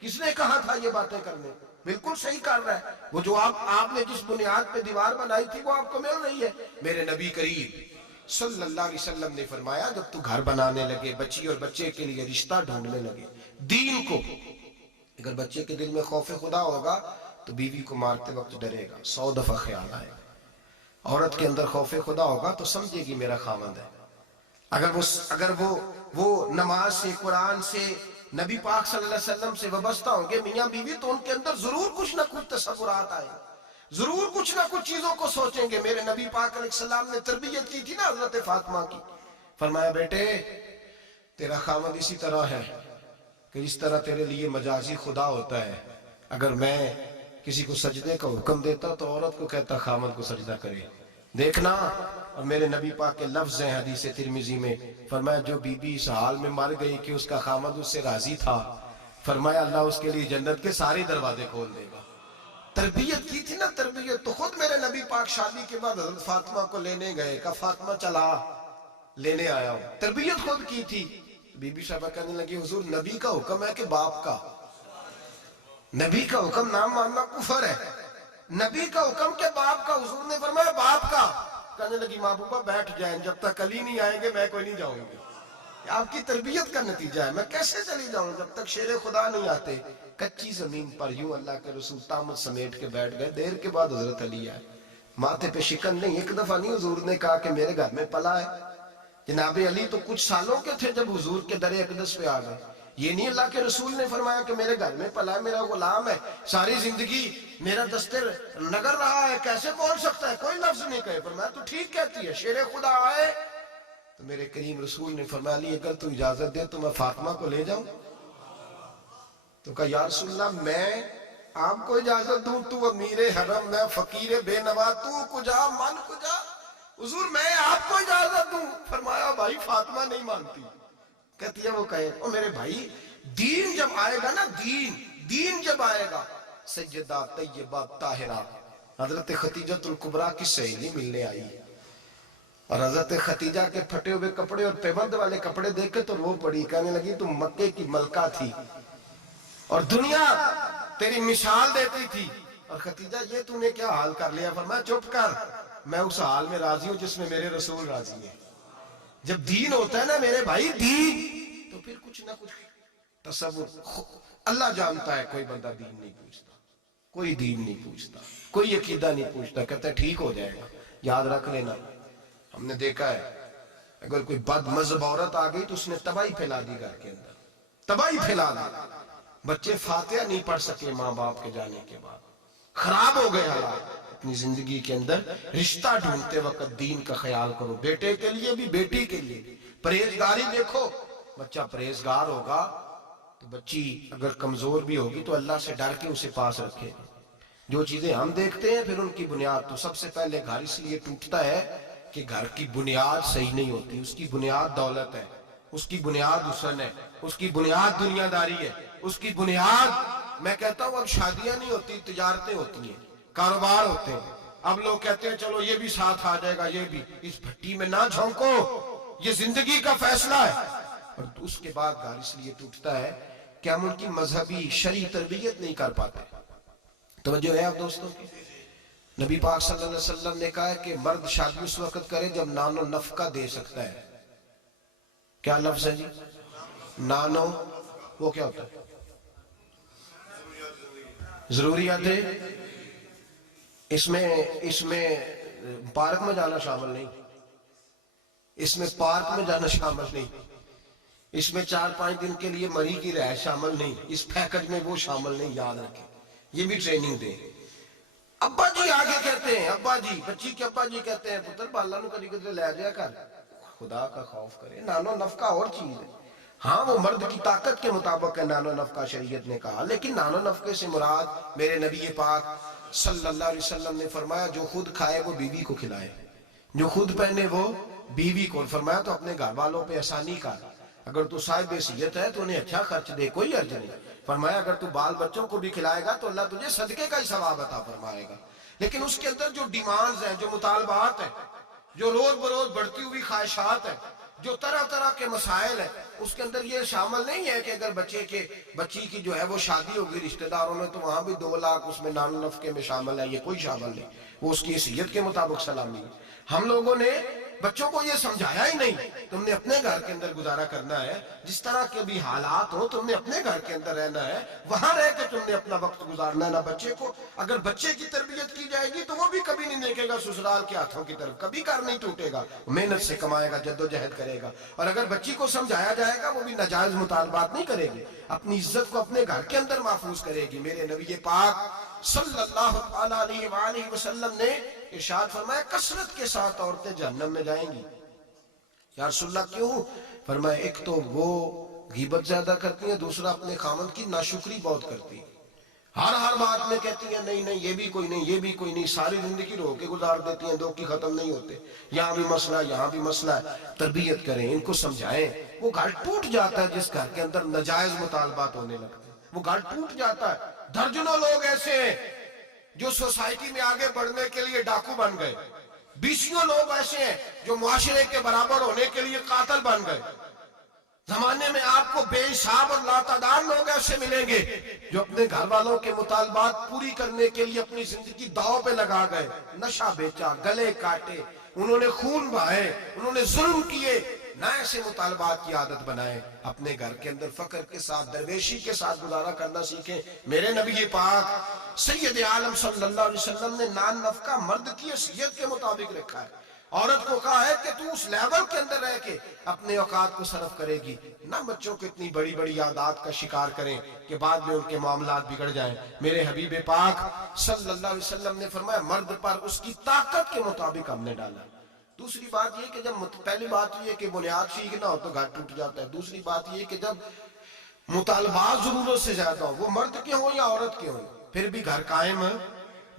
کس نے کہا تھا یہ باتیں کرنے؟ بالکل صحیح کر رہا ہے، وہ جو آپ نے جس بنیاد پہ دیوار بنائی تھی وہ آپ کو مل رہی ہے. میرے نبی کریم صلی اللہ علیہ وسلم نے فرمایا جب تو گھر بنانے لگے، بچی اور بچے کے لیے رشتہ ڈھونڈنے لگے، دین کو، اگر بچے کے دل میں خوف خدا ہوگا تو بیوی کو مارتے وقت ڈرے گا، 100 دفعہ خیال آئے گا. عورت کے اندر خوف خدا ہوگا تو سمجھے گی میرا خاوند ہے. اگر وہ نماز سے، قرآن سے، نبی پاک صلی اللہ علیہ وسلم سے وابستہ ہوں گے میاں بیوی، تو ان کے اندر ضرور کچھ نہ کچھ تصورات آئے، ضرور کچھ نہ کچھ چیزوں کو سوچیں گے. میرے نبی پاک علیہ السلام نے تربیت کی تھی نا حضرت فاطمہ کی، فرمایا بیٹے تیرا خاوند اسی طرح ہے کہ جس طرح تیرے لیے مجازی خدا ہوتا ہے. اگر میں کسی کو سجدے کا حکم دیتا تو عورت کو کہتا خاوند کو سجدہ کرے، دیکھنا. اور میرے نبی پاک کے لفظ ہیں حدیث ترمذی میں، فرمایا جو بی بی اس حال میں مر گئی کہ اس کا خاوند اس سے راضی تھا، فرمایا اللہ اس کے لیے جنت کے سارے دروازے کھول دے گا. تربیت کی تھی نا تربیت. تو خود میرے نبی پاک شادی کے بعد حضرت فاطمہ کو لینے گئے، کہا فاطمہ چلا لینے آیا ہوں، تربیت خود کی تھی. بی بی صاحبہ کہنے لگی حضور نبی کا حکم ہے کہ باپ کا؟ نبی کا حکم نام ماننا کفر ہے، نبی کا حکم کہ باپ کا. حضور نے فرمایا باپ کا. کہنے لگی محبوبہ بیٹھ جائیں، جب تک علی نہیں آئیں گے میں کوئی نہیں جاؤں گی. آپ کی تربیت کا نتیجہ ہے، میں کیسے چلی جاؤں جب تک شیر خدا نہیں آتے. کچی زمین پر یوں اللہ کے رسول طامت سمیٹ کے بیٹھ گئے. دیر کے بعد حضرت علی آئے، ماتھے پہ شکن نہیں. ایک دفعہ نہیں حضور نے کہا کہ میرے گھر میں پلا ہے. جناب علی تو کچھ سالوں کے تھے جب حضور کے در اقدس پہ آ گئے. یہ نہیں اللہ کے رسول نے فرمایا کہ میرے گھر میں پلا ہے، میرا غلام ہے، ساری زندگی میرا دستر نگر رہا ہے، کیسے بول سکتا ہے؟ کوئی لفظ نہیں کہے. فرمایا تو ٹھیک کہتی ہے، شیر خدا آئے. تو میرے کریم رسول نے فرمایا علی اگر تو اجازت دے تو میں فاطمہ کو لے جاؤں. تو کہا یا رسول اللہ میں آپ کو اجازت دوں، تو امیر حرم، میں فقیر بے نوا، تو کجا من کجا. حضور میں آپ کو اجازت دوں. فرمایا بھائی فاطمہ نہیں مانتی. کہتی ہے وہ کہے او میرے بھائی دین جب آئے گا نا، دین جب آئے گا، سیدہ طیبہ طاہرہ حضرت خدیجہ الکبریٰ کی سہیلی ملنے آئی، اور حضرت خدیجہ کے پھٹے ہوئے کپڑے اور پیبند والے کپڑے دیکھ کے تو رو پڑی. کہنے لگی تم مکے کی ملکہ تھی اور دنیا تیری مثال دیتی تھی، اور خدیجہ یہ تو نے کیا حال کر لیا. فرمایا چپ کر، میں اس حال میں راضی ہوں جس میں میرے رسول راضی ہیں. جب دین ہوتا ہے نا میرے بھائی دین، تو پھر کچھ نہ کچھ تصور. اللہ جانتا ہے کوئی بندہ دین نہیں پوچھتا، کوئی دین نہیں پوچھتا، کوئی عقیدہ نہیں پوچھتا، کہتا ہے ٹھیک ہو جائے گا. یاد رکھ لینا ہم نے دیکھا ہے اگر کوئی بد مذہب عورت آ گئی تو اس نے تباہی پھیلا دی، گھر کے اندر تباہی پھیلا دی. بچے فاتحہ نہیں پڑھ سکے ماں باپ کے جانے کے بعد، خراب ہو گئے حالات. اپنی زندگی کے اندر رشتہ ڈھونڈتے وقت دین کا خیال کرو، بیٹے کے لیے بھی بیٹی کے لیے بھی. پرہیزگاری دیکھو، بچہ پرہیزگار ہوگا تو بچی اگر کمزور بھی ہوگی تو اللہ سے ڈر کے اسے پاس رکھے. جو چیزیں ہم دیکھتے ہیں پھر ان کی بنیاد، تو سب سے پہلے گھر اس لیے ٹوٹتا ہے کہ گھر کی بنیاد صحیح نہیں ہوتی. اس کی بنیاد دولت ہے، اس کی بنیاد حسن ہے، اس کی بنیاد دنیا داری ہے، اس کی بنیاد، میں کہتا ہوں اب شادیاں نہیں ہوتی، تجارتیں ہوتی ہیں، کاروبار ہوتے ہیں. اب لوگ کہتے ہیں چلو یہ بھی ساتھ آ جائے گا، یہ بھی. اس بھٹی میں نہ جھونکو، یہ زندگی کا فیصلہ ہے. اور اس کے بعد گھر اس لیے ٹوٹتا ہے کہ ہم ان کی مذہبی شرعی تربیت نہیں کر پاتے. توجہ ہے آپ دوستوں کی؟ نبی پاک صلی اللہ علیہ وسلم نے کہا ہے کہ مرد شادی اس وقت کرے جب نان و نفقہ دے سکتا ہے. کیا لفظ ہے جی؟ نانو وہ کیا ہوتا ہے؟ ضروریات ہے. اس میں پارک میں جانا شامل نہیں، اس میں پارک میں جانا شامل نہیں، اس میں 4-5 دن کے لیے مری کی رہائش شامل نہیں، اس پیکج میں وہ شامل نہیں. یاد رکھیں، یہ بھی ٹریننگ دیں. ابا جی آگے کہتے ہیں، ابا جی بچی کے ابا جی کہتے ہیں پتر بالا نو کدی کدی لے جایا کر، خدا کا خوف کرے. نانو نفقہ اور چیز ہے. ہاں وہ مرد کی طاقت کے مطابق ہے نانو نفقہ شریعت نے کہا، لیکن نانو نفقے سے مراد میرے نبی پاک صلی اللہ علیہ وسلم نے فرمایا جو خود کھائے وہ بیوی کو کھلائے، جو خود پہنے وہ بیوی کو. فرمایا تو اپنے گھر والوں پہ آسانی کر، اگر تو صاحب حیثیت ہے تو انہیں اچھا خرچ دے، کوئی حرج نہیں. فرمایا اگر تو بال بچوں کو بھی کھلائے گا تو اللہ تجھے صدقے کا ہی ثواب عطا فرمائے گا. لیکن اس کے اندر جو ڈیمانڈز ہیں، جو مطالبات ہیں، جو روز بروز بڑھتی ہوئی خواہشات ہیں، جو طرح طرح کے مسائل ہیں، اس کے اندر یہ شامل نہیں ہے کہ اگر بچی کی جو ہے وہ شادی ہوگی رشتہ داروں میں تو وہاں بھی 2 لاکھ اس میں نان نفقے میں شامل ہے. یہ کوئی شامل نہیں، وہ اس کی حیثیت کے مطابق سلامی ہے. ہم لوگوں نے بچوں کو یہ سمجھایا ہی نہیں. تم نے اپنے گھر کے اندر گزارا کرنا ہے، جس طرح کے بھی حالات ہو تم نے اپنے گھر کے اندر رہنا ہے، وہاں رہ کے تم نے اپنا وقت گزارنا ہے. نہ بچے کو اگر بچے کی تربیت کی جائے گی تو وہ بھی کبھی نہیں دیکھے گا سسرال کے ہاتھوں کی طرف، کبھی کر نہیں ٹوٹے گا، محنت سے کمائے گا، جد و جہد کرے گا. اور اگر بچی کو سمجھایا جائے گا وہ بھی ناجائز مطالبات نہیں کرے گی، اپنی عزت کو اپنے گھر کے اندر محفوظ کرے گی. میرے نبی پاک صلی اللہ علیہ وآلہ وسلم نے ارشاد فرمایا کثرت کے ساتھ عورتیں جہنم میں جائیں گی. یا رسول اللہ کیوں؟ فرمایا ایک تو وہ غیبت زیادہ کرتی ہیں، دوسرا اپنے خامند کی ناشکری بہت کرتی ہیں. ہر بات میں کہتی ہیں نہیں نہیں یہ بھی کوئی نہیں، یہ بھی کوئی نہیں، ساری زندگی رو کے گزار دیتی ہیں، دو کی ختم نہیں ہوتے. یہاں بھی مسئلہ ہے، یہاں بھی مسئلہ ہے. تربیت کریں، ان کو سمجھائیں. وہ گھر ٹوٹ جاتا ہے جس گھر کے اندر ناجائز مطالبات ہونے لگتے ہیں، وہ گھر ٹوٹ جاتا ہے. درجنوں لوگ ایسے ہیں جو سوسائٹی میں آگے بڑھنے کے لیے ڈاکو بن گئے، 20 لوگ ایسے ہیں جو معاشرے کے برابر ہونے کے لیے قاتل بن گئے. زمانے میں آپ کو بے حساب اور لاتعداد لوگ ایسے ملیں گے جو اپنے گھر والوں کے مطالبات پوری کرنے کے لیے اپنی زندگی داؤ پہ لگا گئے. نشہ بیچا، گلے کاٹے، انہوں نے خون بہائے، انہوں نے ظلم کیے. نہ ایسے مطالبات کی عادت بنائیں. اپنے گھر کے اندر فقر کے ساتھ، درویشی کے ساتھ گزارا کرنا سیکھیں. میرے نبی پاک سید عالم صلی اللہ علیہ وسلم نے نان نفقہ مرد کی حیثیت کے مطابق رکھا ہے. عورت کو کہا ہے کہ تو اس لیول کے اندر رہ کے اپنے اوقات کو صرف کرے گی، نہ بچوں کو اتنی بڑی بڑی عادات کا شکار کریں کہ بعد میں ان کے معاملات بگڑ جائیں. میرے حبیب پاک صلی اللہ علیہ وسلم نے فرمایا مرد پر اس کی طاقت کے مطابق ہم نے ڈالا. دوسری بات یہ کہ جب پہلی بات یہ کہ بنیاد سیکھنا ہو تو گھر ٹوٹ جاتا ہے. دوسری بات یہ کہ جب مطالبات ضرورت سے زیادہ ہو، وہ مرد کے ہوں یا عورت کے ہوں، پھر بھی گھر قائم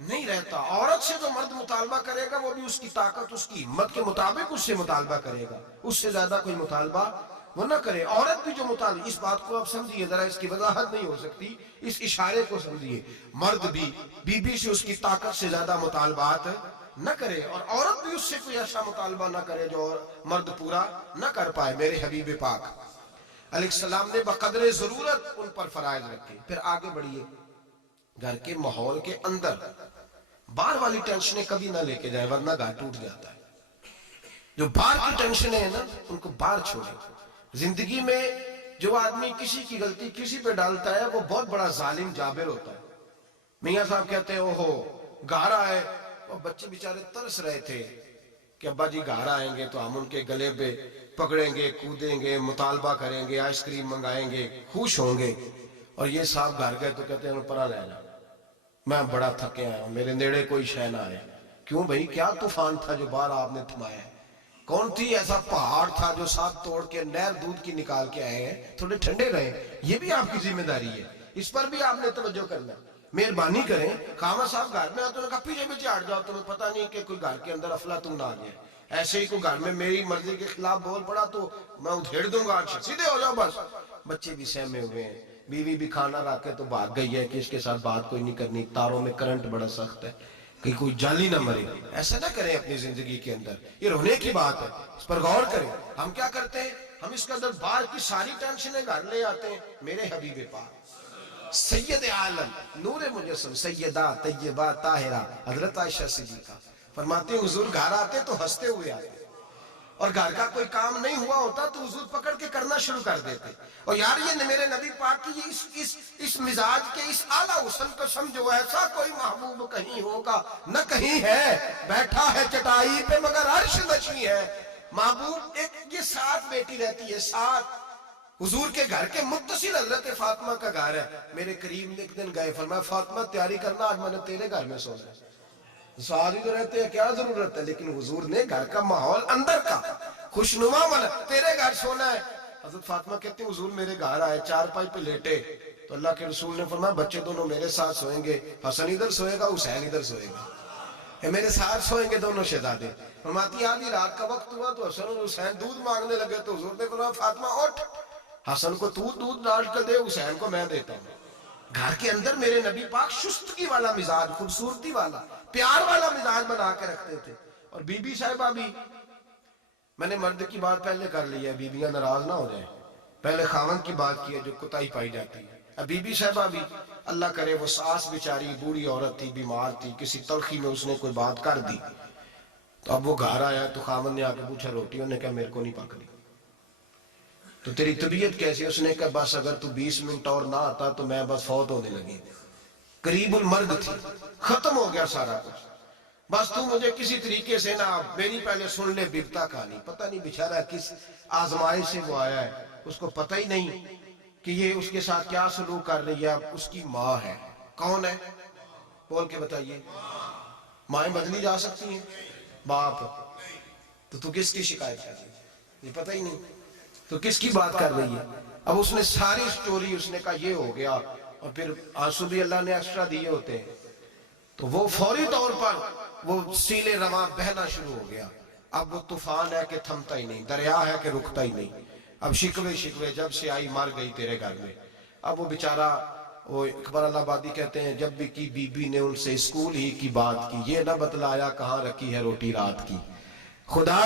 نہیں رہتا. عورت سے جو مرد مطالبہ کرے گا وہ بھی اس کی طاقت، اس کی ہمت کے مطابق اس سے مطالبہ کرے گا، اس سے زیادہ کوئی مطالبہ وہ نہ کرے. عورت بھی جو مطالبہ، اس بات کو آپ سمجھیے ذرا، اس کی وضاحت نہیں ہو سکتی، اس اشارے کو سمجھیے. مرد بھی بیوی سے اس کی طاقت سے زیادہ مطالبات نہ کرے، اور عورت بھی اس سے کوئی ایسا مطالبہ نہ کرے جو مرد پورا نہ کر پائے. میرے حبیب پاک علیہ السلام نے بقدر ضرورت ان پر فرائض رکھے. پھر آگے بڑھیے، گھر کے ماحول کے اندر باہر والی ٹینشنیں کبھی نہ لے کے جائیں ورنہ گھر ٹوٹ جاتا ہے. جو باہر کی ٹینشنیں ہیں نا ان کو باہر چھوڑیں. زندگی میں جو آدمی کسی کی غلطی کسی پہ ڈالتا ہے وہ بہت بڑا ظالم جابر ہوتا ہے. میاں صاحب کہتے ہیں اوہو گھر آئے، اور بچے بیچارے ترس رہے تھے کہ ابا جی گھر آئیں گے تو ہم ان کے گلے پہ پکڑیں گے، کودیں گے، مطالبہ کریں گے، آئس کریم منگائیں گے، خوش ہوں گے. اور یہ صاحب گھر گئے تو کہتے ہیں پرا لے جا، میں بڑا تھکے آیا ہوں، میرے نیڑے کوئی شے نہ آئے. کیوں بھائی، کیا طوفان تھا جو باہر آپ نے تھمایا ہے؟ کون تھی ایسا پہاڑ تھا جو ساتھ توڑ کے نہر دودھ کی نکال کے آئے ہیں؟ تھوڑے ٹھنڈے رہیں، یہ بھی آپ کی ذمہ داری ہے، اس پر بھی آپ نے توجہ کرنا. مہربانی کریں. خامہ صاحب گھر میں آتے ہیں، کہا پیچھے پیچھے ہٹ جاؤ، تمہیں پتہ نہیں کہ کوئی گھر کے اندر افلاطون آ جائے. ایسے ہی کوئی گھر میں میری مرضی کے خلاف بول پڑا تو میں ادھیڑ دوں گا، سیدھے ہو جاؤ بس. بچے بھی سہمے ہوئے ہیں، بیوی بھی کھانا رکھ کے تو بھاگ گئی ہے کہ اس کے ساتھ بات کوئی نہیں کرنی، تاروں میں کرنٹ بڑا سخت ہے، کہ کوئی جالی نہ مرے. ایسا نہ کریں اپنی زندگی کے اندر، یہ رونے کی بات ہے، اس پر غور کریں. ہم کیا کرتے ہیں، ہم اس کے اندر باہر کی ساری ٹینشنیں گھر لے آتے ہیں. میرے حبیب پاک سید عالم نور مجسم سیدہ طیبہ طاہرہ حضرت عائشہ صدیقہ فرماتے ہیں حضور گھر آتے تو ہنستے ہوئے آتے اور گھر کا کوئی کام نہیں ہوا ہوتا تو حضور پکڑ کے کرنا شروع کر دیتے. اور یار یہ میرے نبی پاک کی اس مزاج کے اس اعلیٰ حسن کو سمجھو. ایسا کوئی محبوب کہیں ہوگا نہ کہیں ہے, بیٹھا ہے چٹائی پہ مگر عرش نشیں ہے. محبوب ایک یہ ساتھ بیٹی رہتی ہے, ساتھ حضور کے گھر کے متصل حضرت فاطمہ کا گھر ہے. میرے کریم نے ایک دن گئے, فرمایا فاطمہ تیاری کرنا, آج میں نے تیرے گھر میں سونا ہے. سوال ہی تو رہتے ہیں کیا ضرورت ہے, لیکن حضور نے گھر کا ماحول اندر کا خوشنما والا, تیرے گھر سونا ہے. حضرت فاطمہ کہتی ہیں حضور میرے گھر آئے, چارپائی پہ لیٹے تو اللہ کے رسول نے فرمایا بچے دونوں میرے ساتھ سوئیں گے, حسن ادھر سوئے گا, حسین ادھر سوئے گا, میرے ساتھ سوئیں گے دونوں شہزادے. فرماتی آدھی رات کا وقت ہوا تو حسن اور حسین دودھ مانگنے لگے تو حضور نے فرمایا فاطمہ اٹھ, حسن کو تو دودھ ڈال کر دے, حسین کو میں دیتا ہوں. گھر کے اندر میرے نبی پاک شستگی والا مزاج, خوبصورتی والا, پیار والا مزاج بنا کے رکھتے تھے. اور بی بی صاحبہ بھی, میں نے مرد کی بات پہلے کر لی ہے, بیویاں ناراض نہ ہو جائیں, پہلے خاوند کی بات کی ہے جو کوتاہی پائی جاتی ہے. اب بی بی صاحبہ بھی اللہ کرے وہ ساس بیچاری بوڑھی عورت تھی, بیمار تھی, کسی تلخی میں اس نے کوئی بات کر دی, تو اب وہ گھر آیا تو خاوند نے آ کے پوچھا روٹیوں نے کہا میرے کو نہیں پک دی, تو تیری طبیعت کیسی؟ اس نے کہا بس اگر تو 20 منٹ اور نہ آتا تو میں بس فوت ہونے لگی. قریب المرگ تھی, ختم ہو گیا سارا کچھ, بس تو مجھے کسی طریقے سے نہ, میری پہلے سن لے بیتا کہانی. پتہ نہیں بیچارہ کس آزمائش سے وہ آیا ہے, اس کو پتہ ہی نہیں کہ یہ اس کے ساتھ کیا سلوک کر رہی ہے. اس کی ماں ہے, کون ہے بول کے بتائیے؟ مائیں بدلی جا سکتی ہیں, باپ, تو کس کی شکایت کر رہی ہے, یہ پتہ ہی نہیں, تو کس کی بات کر رہی ہے. اب اس نے ساری سٹوری, اس نے کہا یہ ہو گیا, اور پھر آنسو بھی اللہ نے ایکسٹرا دیے ہوتے ہیں, تو وہ فوری طور پر وہ سیلے رواں بہنا شروع ہو گیا. اب وہ طوفان ہے کہ تھمتا ہی نہیں, دریا ہے کہ رکتا ہی نہیں. اب شکوے جب سے آئی مر گئی تیرے گھر میں. اب وہ بیچارہ, وہ اکبر اللہ آبادی کہتے ہیں جب بھی کی بی بی نے ان سے اسکول ہی کی بات کی, یہ نہ بتلایا کہاں رکھی ہے روٹی رات کی. خدا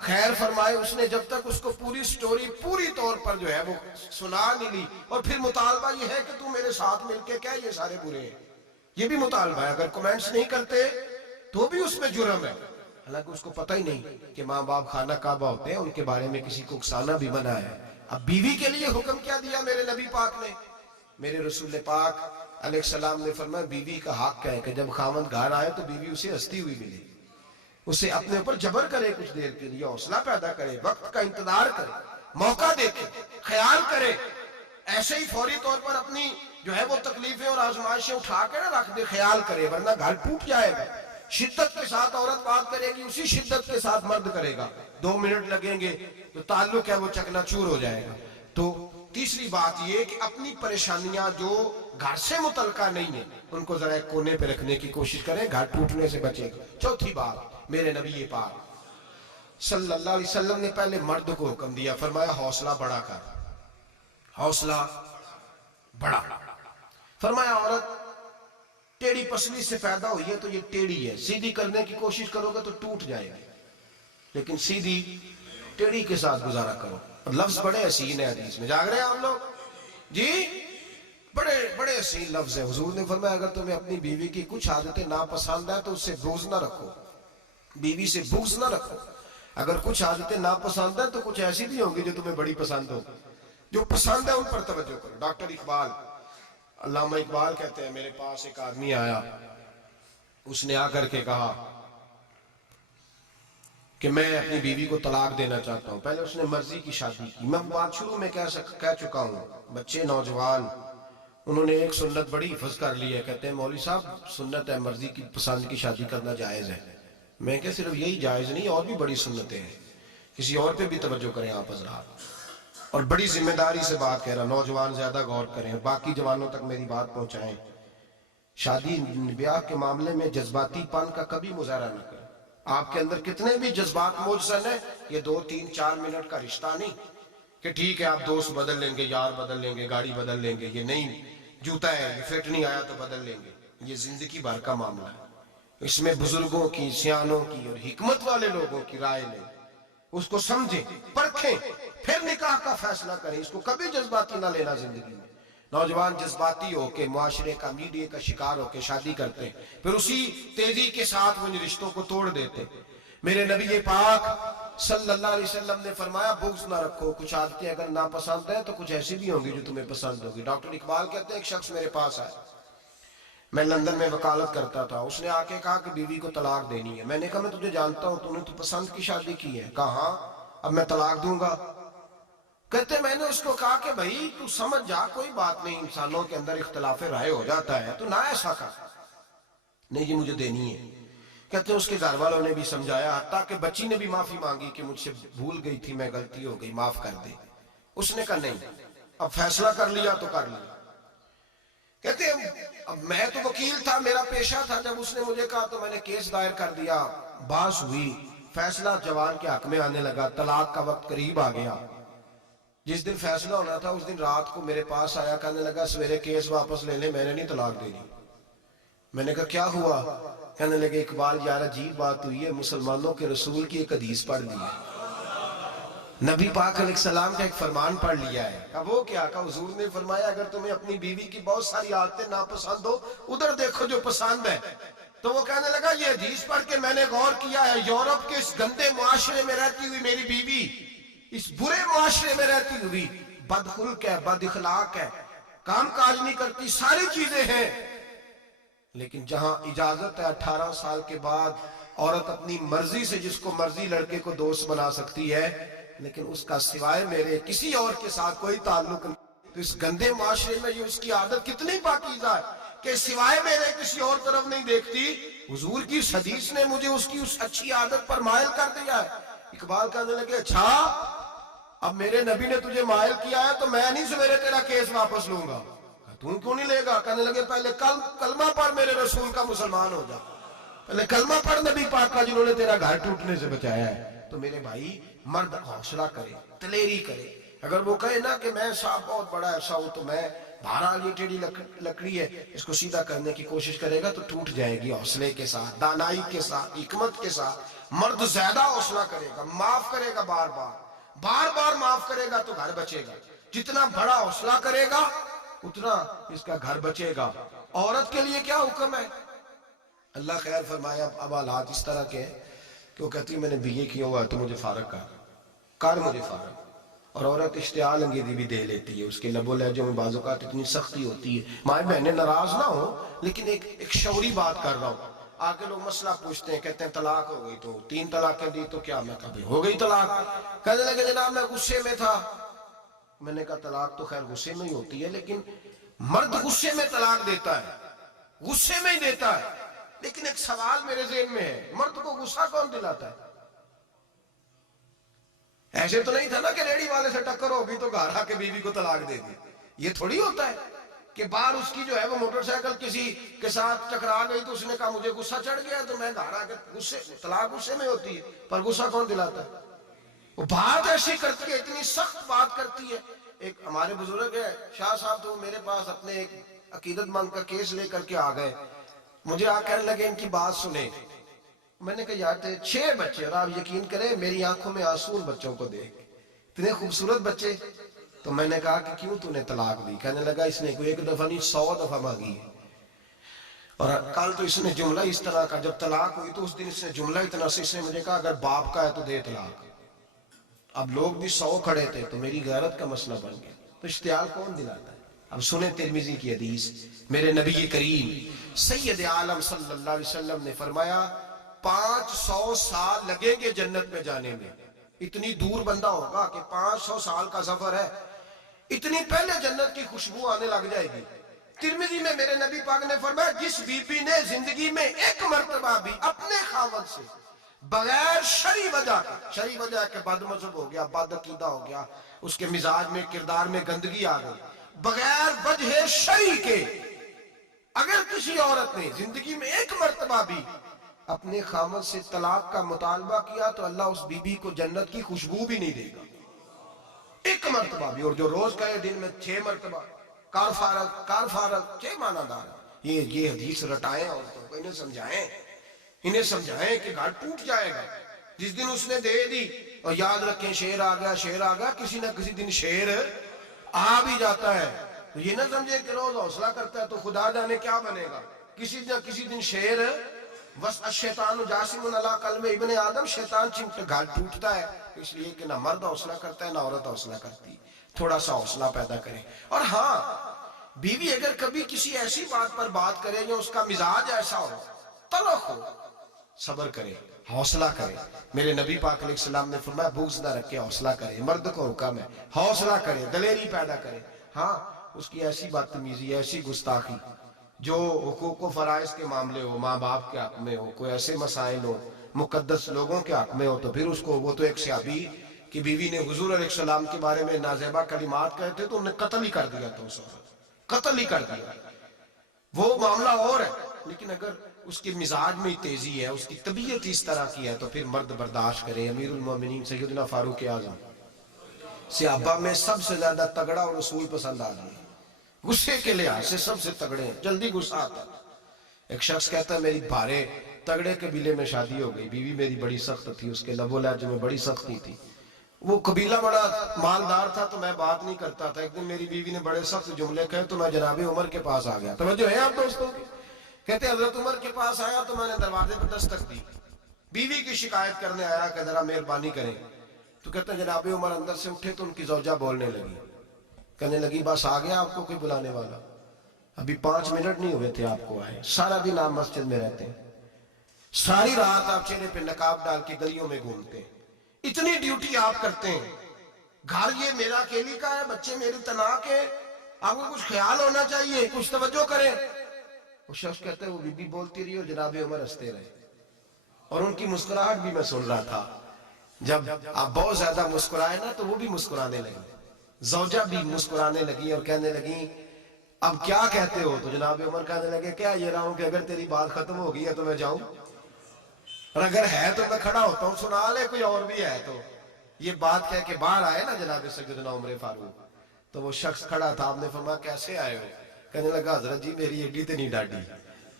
خیر فرمائے, اس نے جب تک اس کو پوری سٹوری پوری طور پر جو ہے وہ سنا نہیں لی. اور پھر مطالبہ یہ ہے کہ تو میرے ساتھ مل کے کہہ یہ سارے برے ہیں, یہ بھی مطالبہ ہے. اگر کمنٹس نہیں کرتے تو بھی اس میں جرم ہے. حالانکہ اس کو پتہ ہی نہیں کہ ماں باپ خانہ کعبہ ہوتے ہیں, ان کے بارے میں کسی کو اکسانا بھی منع ہے. اب بیوی کے لیے حکم کیا دیا میرے نبی پاک نے؟ میرے رسول پاک علیہ السلام نے فرمایا بیوی کا حق ہے کہ جب خاوند گھر آئے تو بیوی اسے ہنستی ہوئی ملے, اسے اپنے اوپر جبر کرے, کچھ دیر کے لیے حوصلہ پیدا کرے, وقت کا انتظار کرے, موقع دیکھے, خیال کرے. ایسے ہی فوری طور پر اپنی جو ہے وہ تکلیفیں اور آزمائشیں اٹھا کے نہ رکھ دے, خیال کرے, ورنہ گھر ٹوٹ جائے گا. شدت کے ساتھ عورت بات کرے گی, اسی شدت کے ساتھ مرد کرے گا. 2 منٹ لگیں گے تو تعلق ہے وہ چکنا چور ہو جائے گا. تو تیسری بات یہ کہ اپنی پریشانیاں جو گھر سے متعلقہ نہیں ہیں ان کو ذرا ایک کونے پہ رکھنے کی کوشش کریں, گھر ٹوٹنے سے بچے گا. چوتھی بات, میرے نبی پاک صلی اللہ علیہ وسلم نے پہلے مرد کو حکم دیا, فرمایا حوصلہ بڑا کر, حوصلہ بڑا. فرمایا عورت ٹیڑھی پسلی سے پیدا ہوئی ہے تو یہ ٹیڑھی ہے, سیدھی کرنے کی کوشش کرو گے تو ٹوٹ جائے گی, لیکن سیدھی ٹیڑھی کے ساتھ گزارا کرو. اور لفظ بڑے حسین ہیں حدیث میں, جاگ رہے ہیں آپ لوگ جی, بڑے بڑے حسین لفظ ہیں. حضور نے فرمایا اگر تمہیں اپنی بیوی کی کچھ عادتیں ناپسند ہیں تو اس سے بغض نہ رکھو, بیوی سے بغض نہ رکھو. اگر کچھ عادتیں ناپسند ہیں تو کچھ ایسی بھی ہوں گی جو تمہیں بڑی پسند ہو, جو پسند ہے ان پر توجہ کرو. ڈاکٹر اقبال, علامہ اقبال کہتے ہیں میرے پاس ایک آدمی آیا, اس نے آ کر کے کہا کہ میں اپنی بیوی کو طلاق دینا چاہتا ہوں. پہلے اس نے مرضی کی شادی کی, میں بات شروع میں کہہ چکا ہوں, بچے نوجوان انہوں نے ایک سنت بڑی حفظ کر لی ہے. کہتے ہیں مولوی صاحب سنت ہے مرضی کی پسند کی شادی کرنا جائز ہے. میں کہ صرف یہی جائز نہیں, اور بھی بڑی سنتیں ہیں, کسی اور پہ بھی توجہ کریں آپ حضرات. اور بڑی ذمہ داری سے بات کہہ رہا, نوجوان زیادہ غور کریں, باقی جوانوں تک میری بات پہنچائیں. شادی بیاہ کے معاملے میں جذباتی پن کا کبھی مظاہرہ نہ کریں. آپ کے اندر کتنے بھی جذبات موجود ہیں, یہ 2 3 4 منٹ کا رشتہ نہیں کہ ٹھیک ہے آپ دوست بدل لیں گے, یار بدل لیں گے, گاڑی بدل لیں گے, یہ نہیں جوتا ہے یہ فٹ نہیں آیا تو بدل لیں گے. یہ زندگی بھر کا معاملہ ہے. اس میں بزرگوں کی, سیانوں کی اور حکمت والے لوگوں کی رائے لیں, اس کو سمجھیں, پرکھیں, پھر نکاح کا فیصلہ کریں. اس کو کبھی جذباتی نہ لینا. زندگی میں نوجوان جذباتی ہو کے معاشرے کا, میڈیا کا شکار ہو کے شادی کرتے ہیں, پھر اسی تیزی کے ساتھ وہ رشتوں کو توڑ دیتے. میرے نبی پاک صلی اللہ علیہ وسلم نے فرمایا بغض نہ رکھو، کچھ عادتیں اگر ناپسند ہیں تو کچھ ایسی بھی ہوں گی جو تمہیں پسند ہوگی۔ ڈاکٹر اقبال کہتے ہیں ایک شخص میرے پاس آیا، میں لندن میں وکالت کرتا تھا، اس نے آ کے کہا کہ بیوی کو طلاق دینی ہے۔ میں نے کہا میں تجھے جانتا ہوں، تو نے تو پسند کی شادی کی ہے؟ کہا ہاں، اب میں طلاق دوں گا؟ کہتے میں نے اس کو کہا کہ بھائی تو سمجھ جا، کوئی بات نہیں، انسانوں کے اندر اختلاف رائے ہو جاتا ہے، تو نہ ایسا کر۔ نہیں جی مجھے دینی ہے۔ کہتے ہیں اس کے گھر والوں نے بھی سمجھایا، حتیٰ کہ بچی نے بھی معافی مانگی کہ مجھ سے بھول گئی تھی میں، غلطی ہو گئی، معاف کر دے۔ اس نے کہا نہیں، اب فیصلہ کر لیا تو کر لیا۔ کہتے ہیں اب میں تو وکیل تھا، میرا پیشہ تھا، جب اس نے مجھے کہا تو میں نے کیس دائر کر دیا، بحث ہوئی، فیصلہ جوان کے حق میں آنے لگا، طلاق کا وقت قریب آ گیا۔ جس دن فیصلہ ہونا تھا اس دن رات کو میرے پاس آیا، کہنے لگا سویرے کیس واپس لے لیں، میں نے نہیں طلاق دینی۔ میں نے کہا کیا ہوا؟ کہنے لگے اقبال یار عجیب بات ہوئی ہے، مسلمانوں کے رسول کی ایک حدیث پڑھ لی ہے، نبی پاک علیہ السلام کا ایک فرمان پڑھ لیا ہے۔ کہا وہ کیا؟ کہا حضور نے فرمایا اگر تمہیں اپنی بیوی کی بہت ساری عادتیں ناپسند ہو، ادھر دیکھو جو پسند ہے۔ تو وہ کہنے لگا یہ حدیث پڑھ کے میں نے غور کیا ہے، یورپ کے اس گندے معاشرے میں رہتی ہوئی میری بیوی اس برے معاشرے میں رہتی ہوئی بد خلق ہے، بد اخلاق ہے، کام کاج نہیں کرتی، ساری چیزیں ہیں، لیکن جہاں اجازت ہے 18 سال کے بعد عورت اپنی مرضی سے جس کو مرضی لڑکے کو دوست بنا سکتی ہے، لیکن اس کا سوائے میرے کسی اور کے ساتھ کوئی تعلق نہیں۔ تو اس گندے معاشرے میں یہ اس کی عادت کتنی پاکیزہ ہے کہ سوائے میرے کسی اور طرف نہیں دیکھتی۔ حضور کی اس حدیث نے مجھے اس کی اس اچھی عادت پر مائل کر دیا ہے۔ اقبال کہنے لگے اچھا اب میرے نبی نے تجھے مائل کیا ہے تو میں نہیں سویرے تیرا کیس واپس لوں گا۔ تم کیوں نہیں لے گا؟ کہنے لگے پہلے کلمہ پڑھ میرے رسول کا، مسلمان ہو جا، پہلے کلمہ پڑھ نبی پاک کا جنہوں نے تیرا گھر ٹوٹنے سے بچایا ہے۔ تو میرے بھائی مرد حوصلہ کرے، دلیری کرے۔ اگر وہ کہے نا کہ میں صاحب بہت بڑا ایسا ہوں تو میں بہرحال یہ ٹیڑھی لکڑی ہے اس کو سیدھا کرنے کی کوشش کرے گا تو ٹوٹ جائے گی۔ حوصلے کے ساتھ، دانائی کے ساتھ، حکمت کے ساتھ مرد زیادہ حوصلہ کرے گا، معاف کرے گا، بار بار معاف کرے گا تو گھر بچے گا۔ جتنا بڑا حوصلہ کرے گا اتنا اس کا گھر بچے گا۔ عورت کے لیے کیا حکم ہے؟ اللہ خیر فرمایا اب حالات اس طرح کے ہیں کہ وہ کہتی ہے میں نے BA کیا ہوا ہے تو مجھے فارغ کر مجھے فارغ۔ اور عورت اشتعال انگیزی بھی دے لیتی ہے، اس کے لب و لہجوں میں بعض اوقات اتنی سختی ہوتی ہے۔ ماں بہنیں ناراض نہ ہو، لیکن ایک شعوری بات کر رہا ہوں۔ آگے لوگ مسئلہ پوچھتے ہیں، کہتے ہیں طلاق ہو گئی تو 3 طلاقیں دی تو کیا؟ میں کبھی ہو گئی طلاق۔ کہنے لگے جناب میں غصے میں تھا۔ میں نے کہا طلاق تو خیر غصے میں ہی ہوتی ہے، لیکن مرد غصے میں طلاق دیتا ہے، غصے میں ہی دیتا ہے۔ لیکن ایک سوال میرے ذہن میں ہے، مرد کو غصہ کون دلاتا ہے؟ ایسے تو نہیں تھا نا کہ ریڑی والے سے ٹکر ہوگی تو گھر آ کے بیوی کو طلاق دے دی۔ یہ تھوڑی ہوتا ہے کہ باہر اس کی جو ہے وہ موٹر سائیکل کسی کے ساتھ ٹکرا گئی تو اس نے کہا مجھے غصہ چڑھ گیا تو میں گھر آ کے طلاق غصے میں ہوتی ہے، پر غصہ کون دلاتا ہے؟ وہ بات ایسی کرتی ہے، اتنی سخت بات کرتی ہے۔ ایک ہمارے بزرگ ہے شاہ صاحب، تو میرے پاس اپنے ایک عقیدت مند کا کیس لے کر کے آ گئے، مجھے آ کہنے لگے ان کی بات سنیں۔ میں نے کہا یار 6 بچے، اور آپ یقین کریں میری آنکھوں میں آنسو ان بچوں کو دیکھ، اتنے خوبصورت بچے۔ تو میں نے کہا کہ کیوں تو نے طلاق دی؟ کہنے لگا اس نے کوئی 1 دفعہ نہیں 100 دفعہ مانگی ہے، اور کل تو اس نے جملہ اس طرح کا، جب طلاق ہوئی تو اس دن اس نے جملہ اتنا سے، اس نے مجھے کہا اگر باپ کا ہے تو دے طلاق۔ اب لوگ بھی 100 کھڑے تھے تو میری غیرت کا مسئلہ بن گیا۔ تو اشتعال کون دلاتا ہے؟ اب سنیں ترمذی کی حدیث، میرے نبی کریم سید عالم صلی اللہ علیہ وسلم نے فرمایا 500 سال لگیں گے جنت میں جانے میں۔ اتنی دور بندہ ہوگا کہ 500 سال کا سفر ہے، اتنی پہلے جنت کی خوشبو آنے لگ جائے گی۔ ترمذی میں میرے نبی پاک نے فرمایا جس بی بی نے زندگی میں 1 مرتبہ بھی اپنے خاوند سے بغیر شرعی وجہ کہ بد مذہب ہو گیا، بد عقیدہ ہو گیا، اس کے مزاج میں کردار میں گندگی آ گئی، بغیر وجہ شرعی کے اگر کسی عورت نے زندگی میں 1 مرتبہ بھی اپنے خاوند سے طلاق کا مطالبہ کیا تو اللہ اس بی بی کو جنت کی خوشبو بھی نہیں دے گا، 1 مرتبہ بھی۔ اور جو روز کہے دن میں 6 مرتبہ کار فارغ 6 معنی دار، یہ حدیث رٹائیں عورتوں کو، انہیں سمجھائیں کہ گھر ٹوٹ جائے گا جس دن اس نے دے دی۔ اور یاد رکھیں شیر آ گیا، کسی نہ کسی دن شیر آ بھی جاتا ہے، تو یہ نہ سمجھے کہ روز حوصلہ کرتا ہے تو خدا جانے کیا بنے گا، کسی نہ کسی دن شیر بس الشیطان جاسم علی قلب ابن آدم، شیطان گھر ٹوٹتا ہے اس لیے کہ نہ مرد حوصلہ کرتا ہے نہ عورت حوصلہ کرتی، تھوڑا سا حوصلہ پیدا کرے۔ اور ہاں، بیوی اگر کبھی کسی ایسی بات پر بات کرے جو اس کا مزاج ایسا ہو، تلخ ہو، صبر کرے، حوصلہ کرے۔ میرے نبی پاک علیہ السلام نے فرمایا بغض نہ رکھے، حوصلہ کرے، مرد کو حکم ہے حوصلہ کرے، دلیری پیدا کرے۔ ہاں، اس کی ایسی بدتمیزی، ایسی گستاخی جو حقوق و فرائض کے معاملے ہو، ماں باپ کے حق میں ہو، کوئی ایسے مسائل ہو مقدس لوگوں کے حق میں ہو، تو پھر اس کو، وہ تو ایک صحابی کی بیوی نے حضور علیہ السلام کے بارے میں نازیبا کلمات کہے تھے تو انہیں قتل ہی کر دیا تھا، اس وقت قتل ہی کر دیا۔ وہ معاملہ اور ہے، لیکن اگر اس کے مزاج میں تیزی ہے، اس کی طبیعت اس طرح کی ہے، تو پھر مرد برداشت کرے۔ امیر المومنین سیدنا فاروق اعظم صحابہ میں سب سے زیادہ تگڑا اور اصول پسند آدمی، غصے کے لحاظ سے سب سے تگڑے ہیں، جلدی غصہ آتا ہے۔ ایک شخص کہتا ہے میری بھارے تگڑے قبیلے میں شادی ہو گئی، بیوی میری بڑی سخت تھی، اس کے لب و لہجے میں بڑی سختی تھی، وہ قبیلہ بڑا مالدار تھا تو میں بات نہیں کرتا تھا۔ ایک دن میری بیوی نے بڑے سخت جملے کہے تو میں جناب عمر کے پاس آ گیا۔ توجہ ہے آپ دوستوں کی؟ کہتے ہیں حضرت عمر کے پاس آیا تو میں نے دروازے پر دستک دی، بیوی کی شکایت کرنے آیا کہ ذرا مہربانی کریں، تو کہتے ہیں جناب عمر اندر سے اٹھے تو ان کی زوجہ بولنے لگی، کہنے لگی بس آ گیا آپ کو کوئی بلانے والا؟ ابھی 5 منٹ نہیں ہوئے تھے آپ کو آئے، سارا دن آپ مسجد میں رہتے ہیں، ساری رات آپ چہرے پہ نقاب ڈال کے گلیوں میں گھومتے ہیں، اتنی ڈیوٹی آپ کرتے ہیں، گھر یہ میرا اکیلی کا ہے، بچے میری تنہا کے، آپ کو کچھ خیال ہونا چاہیے، کچھ توجہ کریں۔ وہ شخص کہتے ہیں وہ بی بی بولتی رہی اور جناب عمر ہنستے رہے، اور ان کی مسکراہٹ بھی میں سن رہا تھا۔ جب آپ بہت زیادہ مسکرائے نا تو وہ بھی مسکرانے لگی، زوجہ بھی مسکرانے لگی اور کہنے لگی اب کیا کہتے ہو؟ تو جناب عمر کہنے لگے کیا یہ رہا ہوں کہ اگر تیری بات ختم ہو گئی ہے تو میں جاؤں، اور اگر ہے تو میں کھڑا ہوتا ہوں، سنا لے کوئی اور بھی ہے تو۔ یہ بات کہہ کے باہر آئے نا جناب سیدنا عمر فاروق، تو وہ شخص کھڑا تھا، آپ نے فرمایا کیسے آئے ہو؟ کہنے لگا حضرت جی میری ایڈی تے نہیں ڈاڈی،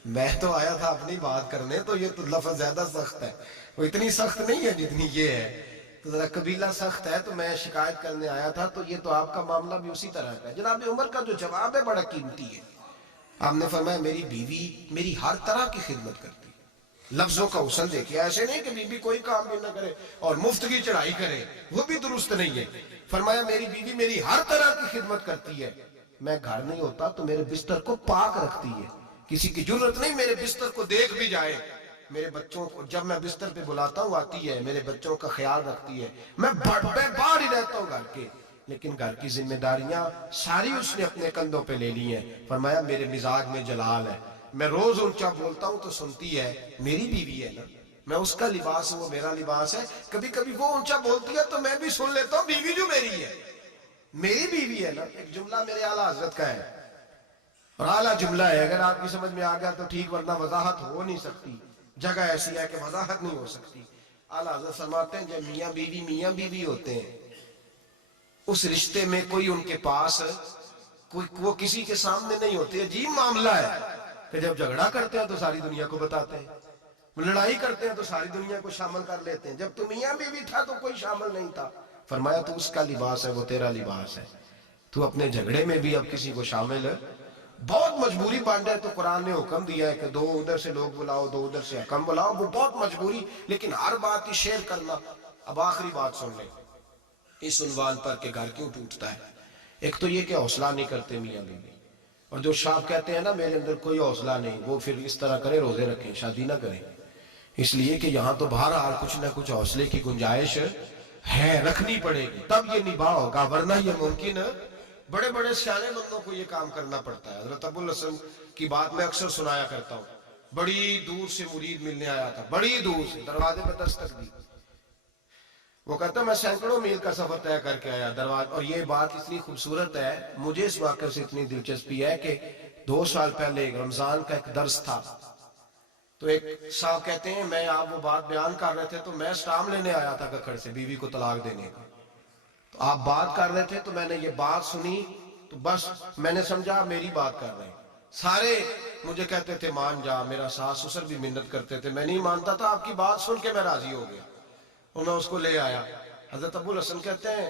میں تو آیا تھا اپنی بات کرنے، تو یہ تو لفظ زیادہ سخت ہے، وہ اتنی سخت نہیں ہے جتنی یہ ہے، تو ذرا قبیلہ سخت ہے تو میں شکایت کرنے آیا تھا، تو یہ تو آپ کا معاملہ بھی اسی طرح کا ہے۔ جناب عمر کا جو جواب ہے بڑا قیمتی ہے۔ آپ نے فرمایا میری بیوی میری ہر طرح کی خدمت کرتی، لفظوں کا حسن دیکھیں، ایسے نہیں کہ بیوی کوئی کام بھی نہ کرے اور مفت کی چڑھائی کرے، وہ بھی درست نہیں ہے۔ فرمایا میری بیوی میری ہر طرح کی خدمت کرتی ہے، میں گھر نہیں ہوتا تو میرے بستر کو پاک رکھتی ہے، کسی کی جرت نہیں میرے بستر کو دیکھ بھی جائے، میرے بچوں کو جب میں بستر پہ بلاتا ہوں آتی ہے، میرے بچوں کا خیال رکھتی ہے، میں باہر ہی رہتا ہوں گھر کے، لیکن گھر کی ذمہ داریاں ساری اس نے اپنے کندھوں پہ لے لی ہیں۔ فرمایا میرے مزاج میں جلال ہے، میں روز اونچا بولتا ہوں تو سنتی ہے، میری بیوی ہے نا، میں اس کا لباس ہوں وہ میرا لباس ہے، کبھی کبھی وہ اونچا بولتی ہے تو میں بھی سن لیتا ہوں، بیوی جو میری ہے میری بیوی ہے نا۔ ایک جملہ میرے اعلیٰ حضرت کا ہے، اور اعلیٰ جملہ ہے، اگر آپ کی سمجھ میں آ گیا تو ٹھیک، ورنہ وضاحت ہو نہیں سکتی، جگہ ایسی ہے کہ وضاحت نہیں ہو سکتی۔ اعلیٰ حضرت فرماتے ہیں جب میاں بیوی ہوتے ہیں، اس رشتے میں کوئی ان کے پاس وہ کسی کے سامنے نہیں ہوتے، عجیب معاملہ ہے کہ جب جھگڑا کرتے ہیں تو ساری دنیا کو بتاتے ہیں، لڑائی کرتے ہیں تو ساری دنیا کو شامل کر لیتے ہیں، جب تو میاں بیوی تھا تو کوئی شامل نہیں تھا۔ فرمایا تو اس کا لباس ہے وہ تیرا لباس ہے، تو اپنے جھگڑے میں بھی اب کسی کو شامل ہے، بہت مجبوری بانٹے تو قرآن نے حکم دیا ہے کہ 2 ادھر سے لوگ بلاؤ 2 ادھر سے حکم بلاؤ، وہ بہت مجبوری، لیکن ہر بات ہی شیئر کرنا۔ اب آخری بات سن لیں اس عنوان پر کہ گھر کیوں ٹوٹتا ہے۔ ایک تو یہ کہ حوصلہ نہیں کرتے میاں بیوی، اور جو شاپ کہتے ہیں نا میرے اندر کوئی حوصلہ نہیں، وہ پھر اس طرح کرے روزے رکھیں شادی نہ کریں، اس لیے کہ یہاں تو بہرحال کچھ نہ کچھ حوصلے کی گنجائش ہے، رکھنی پڑے گی تب یہ نباہ ہوگا، ورنہ یہ ممکن بڑے بڑے سیانے بندوں کو یہ کام کرنا پڑتا ہے۔ حضرت ابو الحسن کی بات میں اکثر سنایا کرتا ہوں، بڑی دور سے مرید ملنے آیا تھا، بڑی دور سے، دروازے پہ دستک دی، وہ کہتا میں سینکڑوں میل کا سفر طے کر کے آیا دروازہ، اور یہ بات اتنی خوبصورت ہے، مجھے اس واقعے سے اتنی دلچسپی ہے کہ 2 سال پہلے رمضان کا ایک درس تھا، تو ایک صاحب کہتے ہیں میں آپ وہ بات بیان کر رہے تھے تو میں سٹام لینے آیا تھا ککھڑ سے بیوی کو طلاق دینے کا، تو آپ بات کر رہے تھے تو میں نے یہ بات سنی تو بس میں نے سمجھا میری بات کر رہے ہیں، سارے مجھے کہتے تھے مان جا، میرا ساس سسر بھی منت کرتے تھے، میں نہیں مانتا تھا، آپ کی بات سن کے میں راضی ہو گیا، اور میں اس کو لے آیا۔ حضرت ابو الحسن کہتے ہیں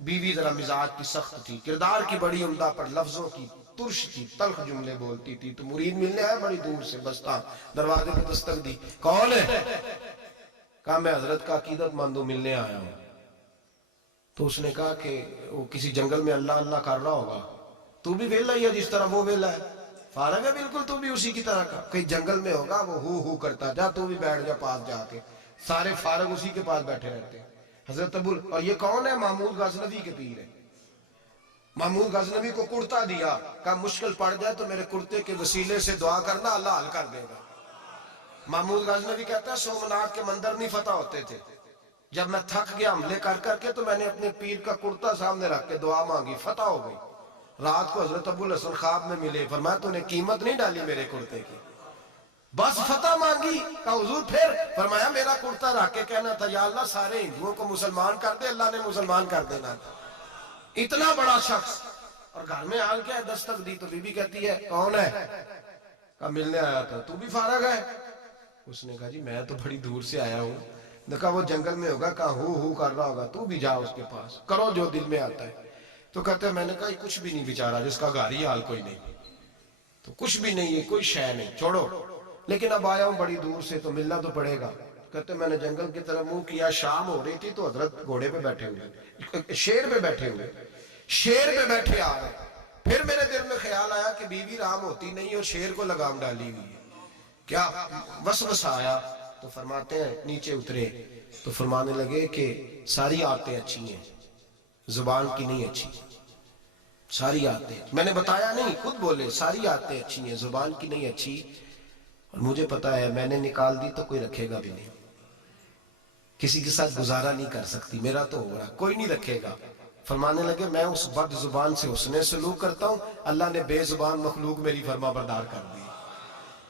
بیوی ذرا مزاج کی سخت تھی، کردار کی بڑی عمدہ، پر لفظوں کی ترش تھی، تلخ جملے بولتی تھی. تو مرید ملنے آیا بڑی دور سے، بستا دروازے پہ دستک دی. کون ہے؟ کہا میں حضرت کا عقیدت مند ہوں، ملنے آیا ہوں. تو اس نے کہا کہ وہ کسی جنگل میں اللہ اللہ کر رہا ہوگا، تو بھی ویلا ہی ہے جس طرح وہ ویلا ہے، فارغ ہے بالکل تو بھی اسی کی طرح کا. کہیں جنگل میں ہوگا وہ ہو کرتا، جا تو بھی بیٹھ جا پاس جا کے. سارے فارغ اسی کے پاس بیٹھے رہتے ہیں. حضرت ابو، اور یہ کون ہے؟ محمود غزنوی کے پیر ہے. محمود غزنوی کو کرتا دیا، کہا مشکل پڑ جائے تو میرے کرتے کے وسیلے سے دعا کرنا، اللہ حل کر دے گا. محمود غزنوی کہتا ہے سومنات کے مندر نہیں فتح ہوتے تھے، جب میں تھک گیا حملے کر کر کے تو میں نے اپنے پیر کا کرتا سامنے رکھ کے دعا مانگی، فتح ہو گئی. رات کو حضرت ابو الحسن خواب میں ملے، فرمایا تو نے قیمت نہیں ڈالی میرے کرتے کی، بس فتح مانگی. کہا حضور پھر؟ فرمایا میرا کرتا رکھ کے کہنا تھا یا اللہ سارے ہندوؤں کو مسلمان کر دے، اللہ نے مسلمان کر دینا. اتنا بڑا شخص، اور گھر میں حال کیا ہے؟ دستک دی. تو بی بی کہتی ہے کون ہے؟ کہا ملنے آیا تھا. تو بھی فارغ ہے؟ اس نے کہا جی میں تو بڑی دور سے آیا ہوں. نے کہا وہ جنگل میں ہوگا، کہا ہو کر رہا ہوگا، تو بھی جا اس کے پاس، کرو جو دل میں آتا ہے. تو کہتے ہیں میں نے کہا یہ کچھ بھی نہیں بیچارہ، جس کا گھر ہی حال کوئی نہیں، تو کچھ بھی نہیں ہے، کوئی شے نہیں، چھوڑو. لیکن اب آیا ہوں بڑی دور سے تو ملنا تو پڑے گا. کہتے ہیں میں نے جنگل کی طرف منہ کیا، شام ہو رہی تھی تو حضرت گھوڑے پہ بیٹھے ہوئے، شیر پہ بیٹھے ہوئے، شیر پہ بیٹھے آ رہے. پھر میرے دل میں خیال آیا کہ بیوی رام ہوتی نہیں اور شیر کو لگام ڈالی ہوئی ہے، کیا وسوسہ آیا. تو فرماتے ہیں نیچے اترے تو فرمانے لگے کہ ساری عادتیں اچھی ہیں، زبان کی نہیں اچھی. ساری عادتیں، میں نے بتایا نہیں، خود بولے ساری عادتیں اچھی ہیں، زبان کی نہیں اچھی. اور مجھے پتا ہے میں نے نکال دی تو کوئی رکھے گا بھی نہیں، کسی کے ساتھ گزارا نہیں کر سکتی، میرا تو ہو رہا کوئی نہیں رکھے گا. فرمانے لگے میں اس بد زبان سے حسن سلوک کرتا ہوں، اللہ نے بے زبان مخلوق میری فرما بردار کر دی.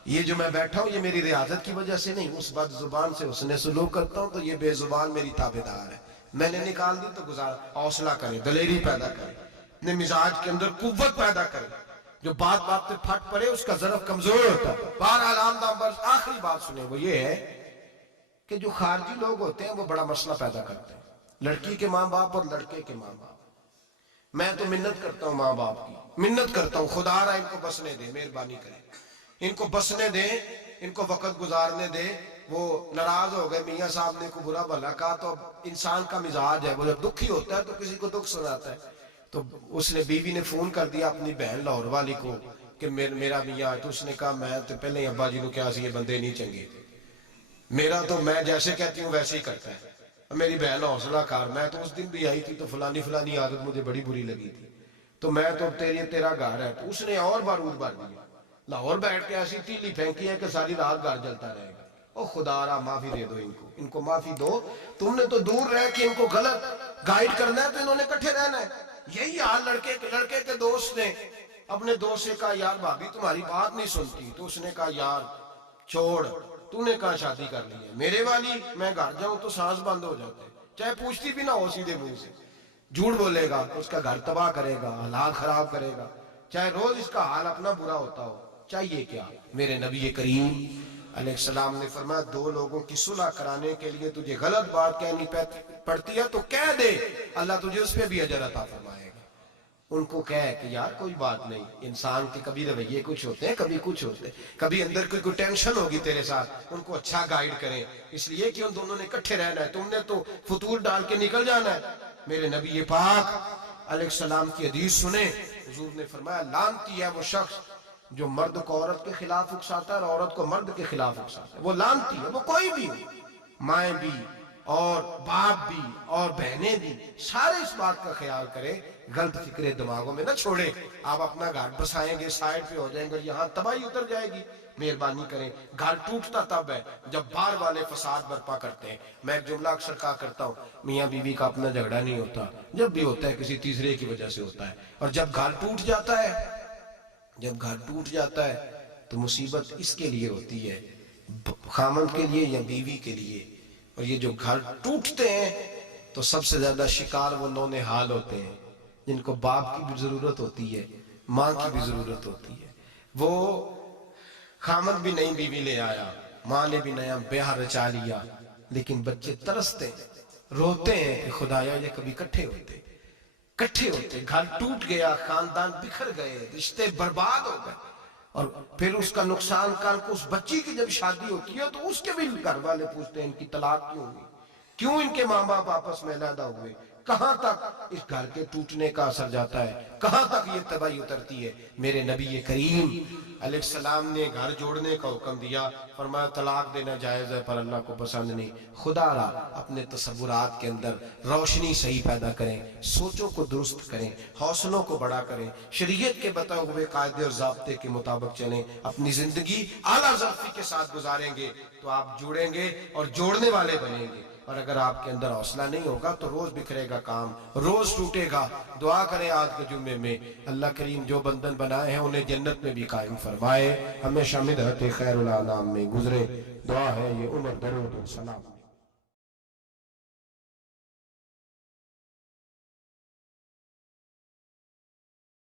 یہ جو میں بیٹھا ہوں یہ میری ریاضت کی وجہ سے نہیں، اس بد زبان سے حسن سلوک کرتا ہوں تو یہ بے زبان میری تابعدار ہے. میں نے نکال دی تو گزارا. حوصلہ کرے، دلیری پیدا کرے، اپنے مزاج کے اندر قوت پیدا کرے. جو بات بات پہ پھٹ پڑے اس کا ضرف کمزور ہوتا ہے. بہرحال عام بس آخری بات سنیں، وہ یہ ہے کہ جو خارجی لوگ ہوتے ہیں وہ بڑا مسئلہ پیدا کرتے ہیں. لڑکی کے ماں باپ اور لڑکے کے ماں باپ. میں تو منت کرتا ہوں ماں باپ کی، منت کرتا ہوں خدا را ان کو بسنے دے، مہربانی کرے، ان کو بسنے دیں، ان کو وقت گزارنے دے. وہ ناراض ہو گئے، میاں صاحب نے کو برا بھلا کہا، تو انسان کا مزاج ہے، وہ جب دکھی ہوتا ہے تو کسی کو دکھ سناتا ہے. تو اس نے بیوی نے فون کر دیا اپنی بہن لاہور والی کو کہ میرا میاں. تو اس نے کہا میں تو پہلے ہی ابا جی کو کیا سی یہ بندے نہیں چنگے، میرا تو میں جیسے کہتی ہوں ویسے ہی کرتا ہے. میری بہن حوصلہ کار، میں تو اس دن بھی آئی تھی تو فلانی عادت مجھے بڑی بری لگی تھی، تو میں تو تیرا گھر ہے. تو اس نے اور بارود بھر دیا، لاہور بیٹھ کے ایسی تیلی پھینکی ہے کہ ساری رات گھر جلتا رہے گا. او خدا را معافی دے دو ان کو معافی دو. تم نے تو دور رہ کے ان کو غلط گائیڈ کرنا ہے تو انہوں نے کٹھے رہنا ہے. یہی حال لڑکے کے دوست نے اپنے دوست سے کہا یار بھابی تمہاری بات نہیں سنتی. تو اس نے کہا یار چھوڑ، تو نے کہا شادی کر لی ہے میرے والی، میں گھر جاؤں تو سانس بند ہو جاتے، چاہے پوچھتی بھی نہ ہو سیدھے منہ سے. جھوٹ بولے گا، اس کا گھر تباہ کرے گا، حالات خراب کرے گا، چاہے روز اس کا حال اپنا برا ہوتا ہو. چاہیے کیا؟ میرے نبی کریم علیہ السلام نے فرمایا دو لوگوں کی صلح کرانے کے لیے تجھے غلط بات کہنی پڑتی ہے تو کہہ دے، اللہ تجھے اس پہ بھی اجر عطا فرمائے گا. ان کو کہے کہ یار کوئی بات نہیں، انسان کے کبھی رویے کچھ ہوتے ہیں، کبھی کچھ ہوتے ہیں، کبھی اندر کوئی ٹینشن ہوگی تیرے ساتھ، ان کو اچھا گائیڈ کریں. اس لیے کہ ان دونوں نے اکٹھے رہنا ہے، تم نے تو فطور ڈال کے نکل جانا ہے. میرے نبی پاک علیہ السلام کی حدیث سنیں، حضور نے فرمایا لعنتی ہے وہ شخص جو مرد کو عورت کے خلاف اکساتا ہے اور عورت کو مرد کے خلاف اکساتا ہے. وہ لعنتی ہے، وہ کوئی بھی ہو، مائیں بھی اور باپ بھی اور بہنیں بھی، سارے اس بات کا خیال کرے، غلط فکریں دماغوں میں نہ چھوڑے. آپ اپنا گھر بسائیں گے، سائڈ پہ ہو جائیں گے، یہاں تباہی اتر جائے گی. مہربانی کریں، گھر ٹوٹتا تب ہے جب باہر والے فساد برپا کرتے ہیں. میں ایک جملہ اکثر کہا کرتا ہوں، میاں بیوی کا اپنا جھگڑا نہیں ہوتا، جب بھی ہوتا ہے کسی تیسرے کی وجہ سے ہوتا ہے. اور جب گھر ٹوٹ جاتا ہے تو مصیبت اس کے لیے ہوتی ہے، خامند کے لیے یا بیوی کے لیے. اور یہ جو گھر ٹوٹتے ہیں تو سب سے زیادہ شکار وہ نونہال ہوتے ہیں جن کو باپ کی بھی ضرورت ہوتی ہے، ماں کی بھی ضرورت ہوتی ہے. وہ خامد بھی نئی بیوی لے آیا، ماں نے بھی نیا بیاہ رچا لیا، لیکن بچے ترستے روتے ہیں کہ خدایا یہ کبھی کٹھے ہوتے، کٹھے ہوتے، گھر ٹوٹ گیا، خاندان بکھر گئے، رشتے برباد ہو گئے، اور پھر اس کا نقصان کل کو اس بچی کی جب شادی ہوتی ہے تو اس کے بھی گھر والے پوچھتے ہیں ان کی طلاق کیوں ہوئی، کیوں ان کے ماں باپ آپس میں علیحدہ ہوئے، کہاں تک اس گھر کے ٹوٹنے کا اثر جاتا ہے، کہاں تک یہ تباہی اترتی ہے۔ میرے نبی کریم علیہ السلام نے گھر جوڑنے کا حکم دیا، فرمایا طلاق دینا جائز ہے پر اللہ کو پسند نہیں۔ خدا را اپنے تصورات کے اندر روشنی صحیح پیدا کریں، سوچوں کو درست کریں، حوصلوں کو بڑا کریں، شریعت کے بتائے ہوئے قاعدے اور ضابطے کے مطابق چلیں، اپنی زندگی اعلیٰ ظرفی کے ساتھ گزاریں گے تو آپ جڑیں گے اور جوڑنے والے بنیں گے۔ اور اگر آپ کے اندر حوصلہ نہیں ہوگا تو روز بکھرے گا کام، روز ٹوٹے گا۔ دعا کریں آج کے جمعے میں اللہ کریم جو بندن بنائے ہیں انہیں جنت میں بھی قائم فرمائے، ہمیشہ مدحت خیر الانام میں گزرے۔ دعا ہے یہ عمر درود و سلام۔